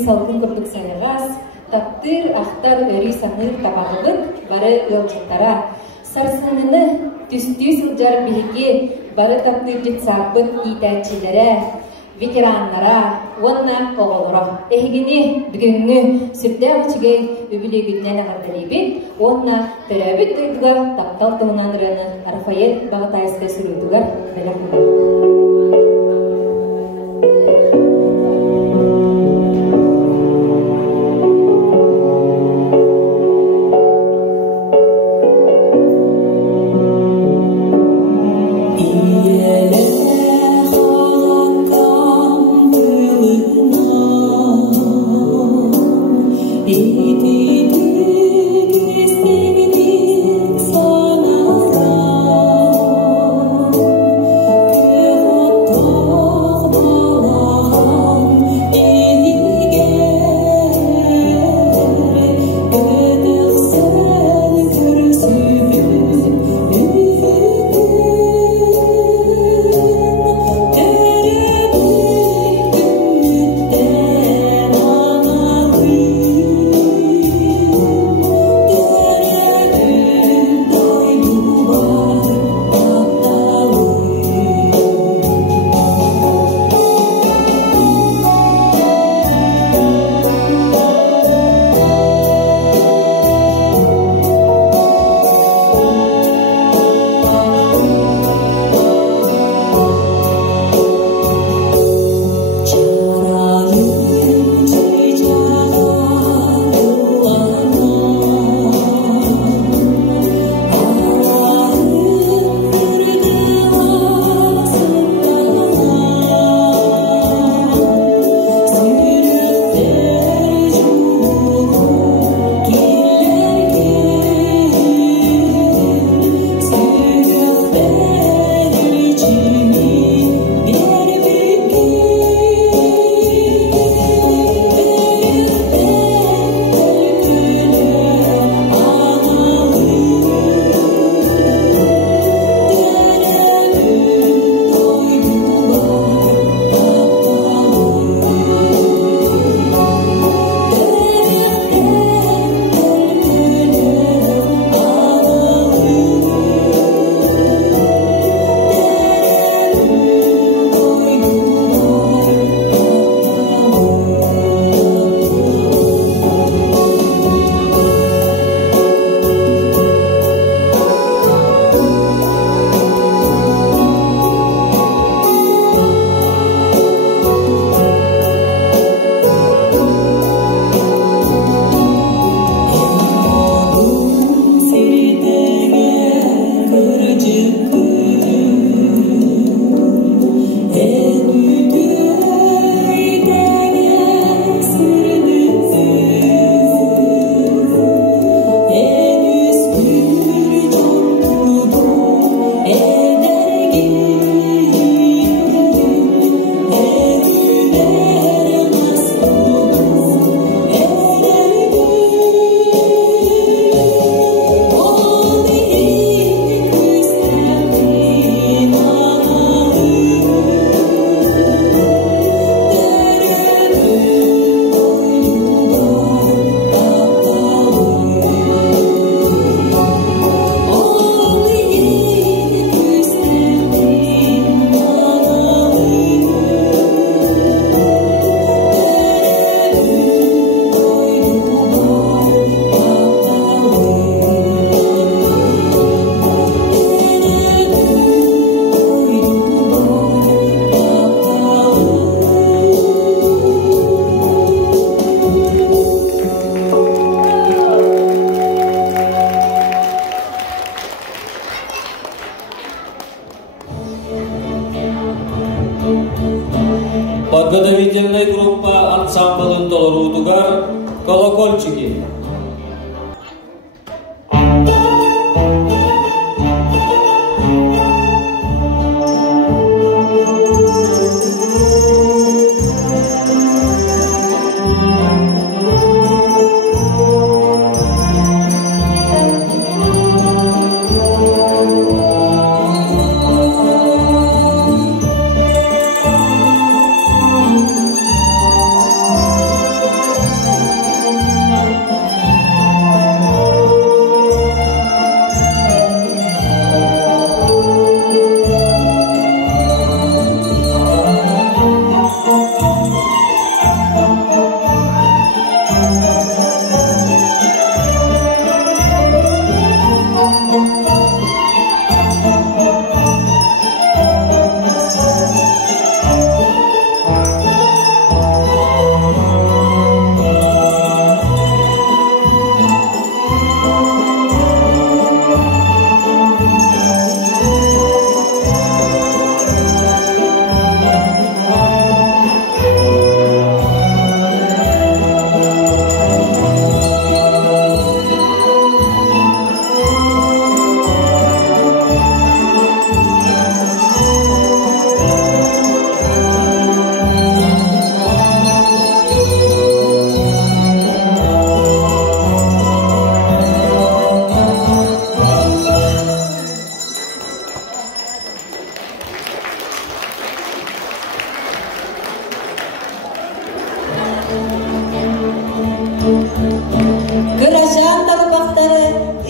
Salgın kurduk sayargas, taktır, ahtar, örü sanır, tabağılık, barı yolcuklara. Sarsınını tüs-tüs ılcar bilgi, barı taktır jitsabıt итәчилere, veteranlara, onna oğulura. Ehgini, bügüngü, süpte açıgay, öbülü günden ağırdalibit, onna törəbit duyduga, taptal toğunanırını, Rafael Bağatayıs'ta sürüdügar, belakıdır.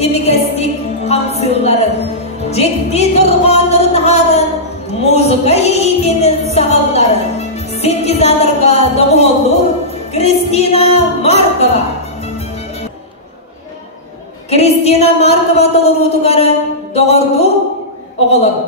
димигестик хамсылларын, жетти тұрғандырын арын, музыка егенін сағалларын, синтезаторға доғолу Кристина Маркова. Кристина Маркова толыру тұғары доғырду оғылыр.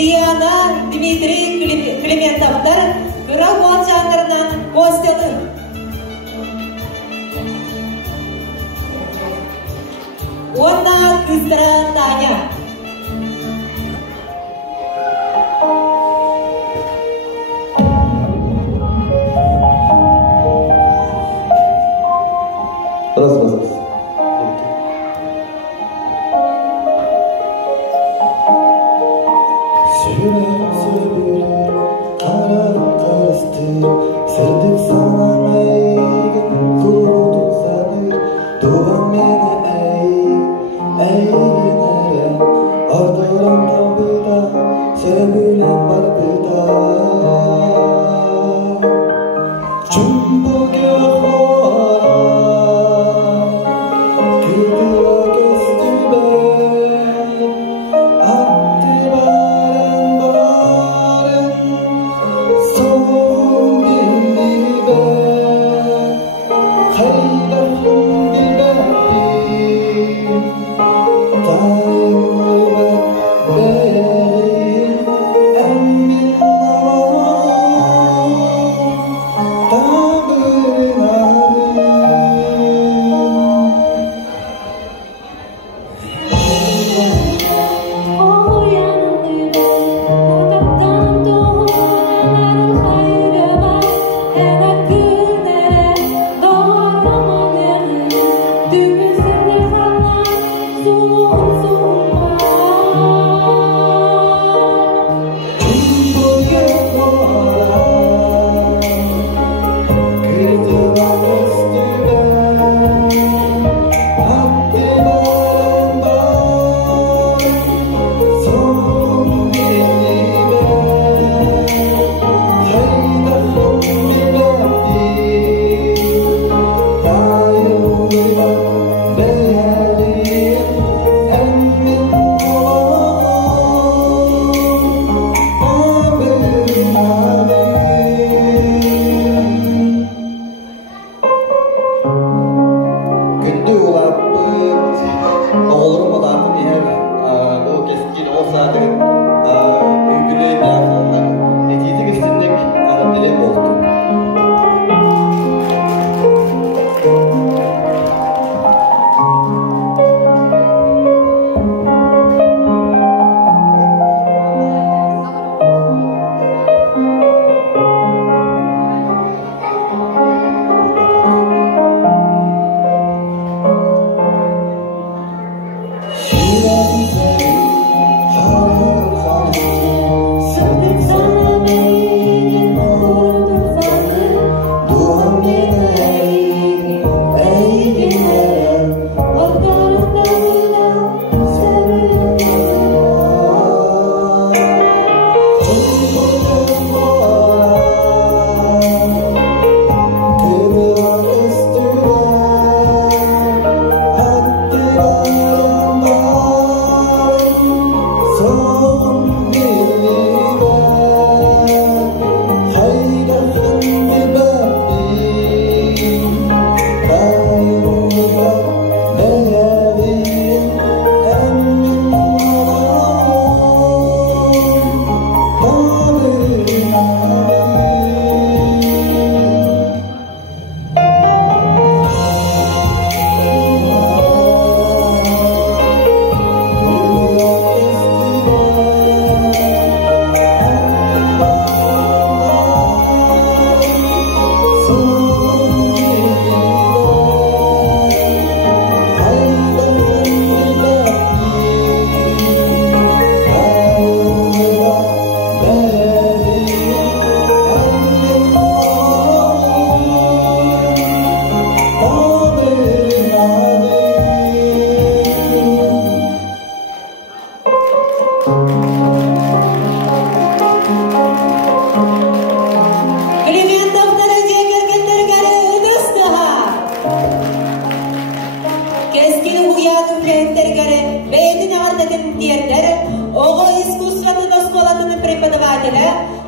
Лиана Дмитрий Климентовтар Кыравон жанрынан Костяны. Онна Кыстыра Таня. Раз. Good do oğlum olan diğer o keskin olsaydı büyükleri ondan netice üstünlük dile oldu.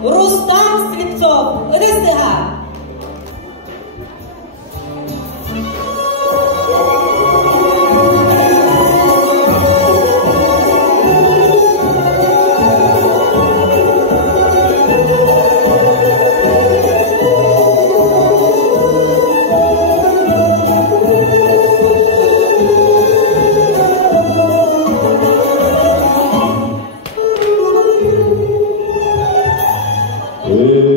Рустам Слепцов, РСДГ. Hey,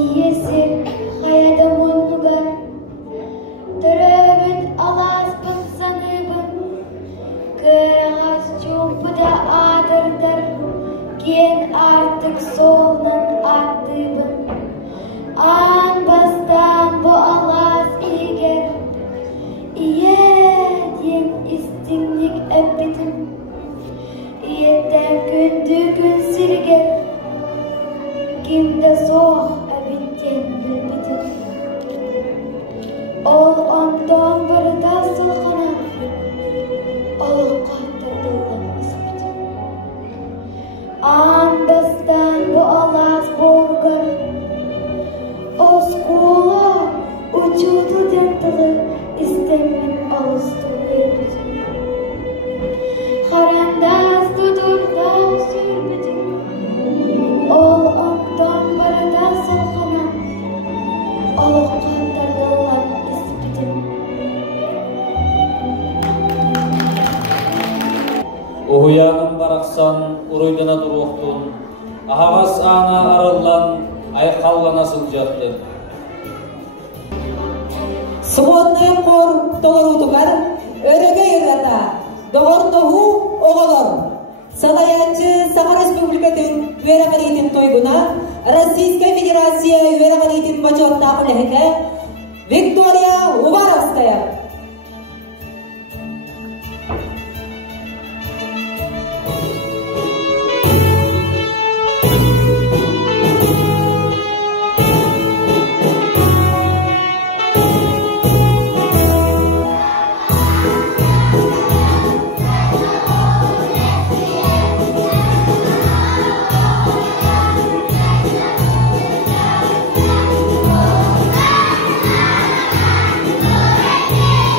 iyesi hayada munlugar töröbüt alaspın sanıbın kırağız çumpuda adırdır kiyen artık solunun attıbın an bastan bu alas iger iye diyen istinlik ebitim iyetten gündü gün sirger kimde soğuk ebitten bilbitim ol ondan bir da sılgına ol qattırdılan isbitim an bastan bu alas bolgar oskula uçudu dentığı istemin alıstı verbitim Harandas dudurda sürbitim ol ondan barada salgana ol qattırdılan isbitim Uhuyanın baraksan uruydana duruqtun Ahağas ana arıllan ayqallana sıljaktın Сводный кор толорудугар өрөгө ырата догортогу оголор Салаянчы Саха Республикатын Верамаритин тойгуна Российская Федерация Верамаритин почетнағы лехеке Виктория Уваровская Yeah.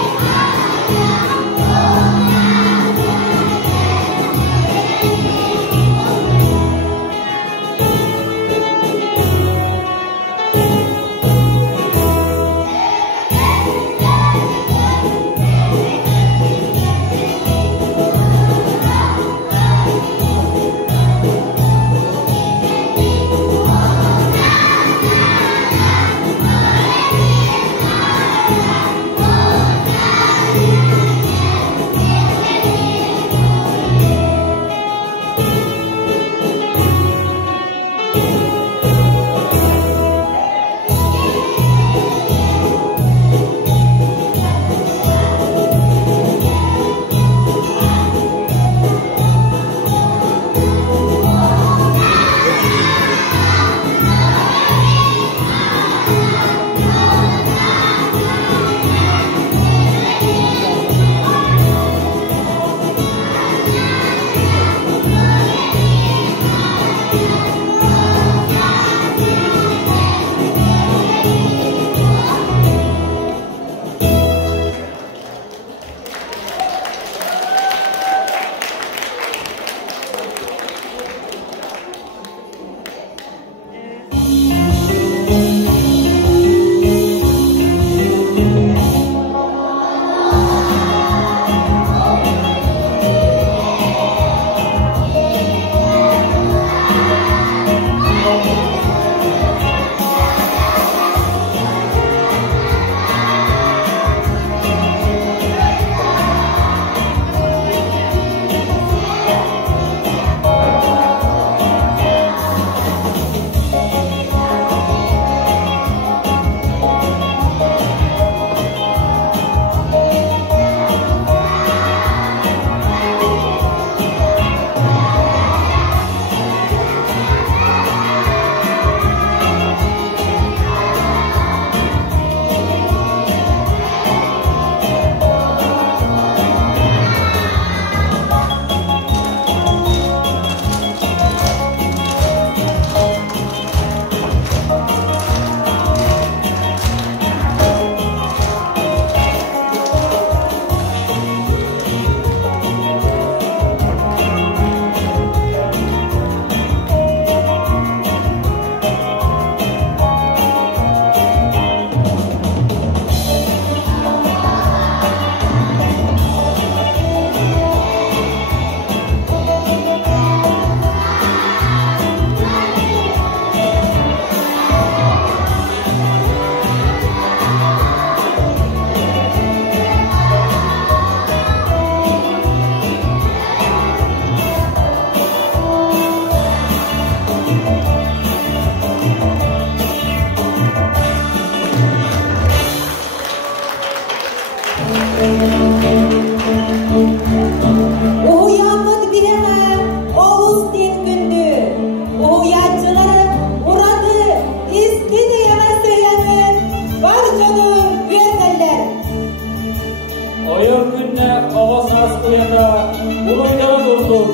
oğuz as uyanda Uruy'dan durdu.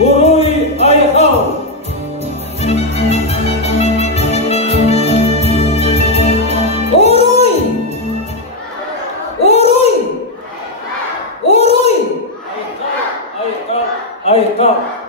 Uruy ayhal. Uruy! Uruy! Uruy! Ayhal.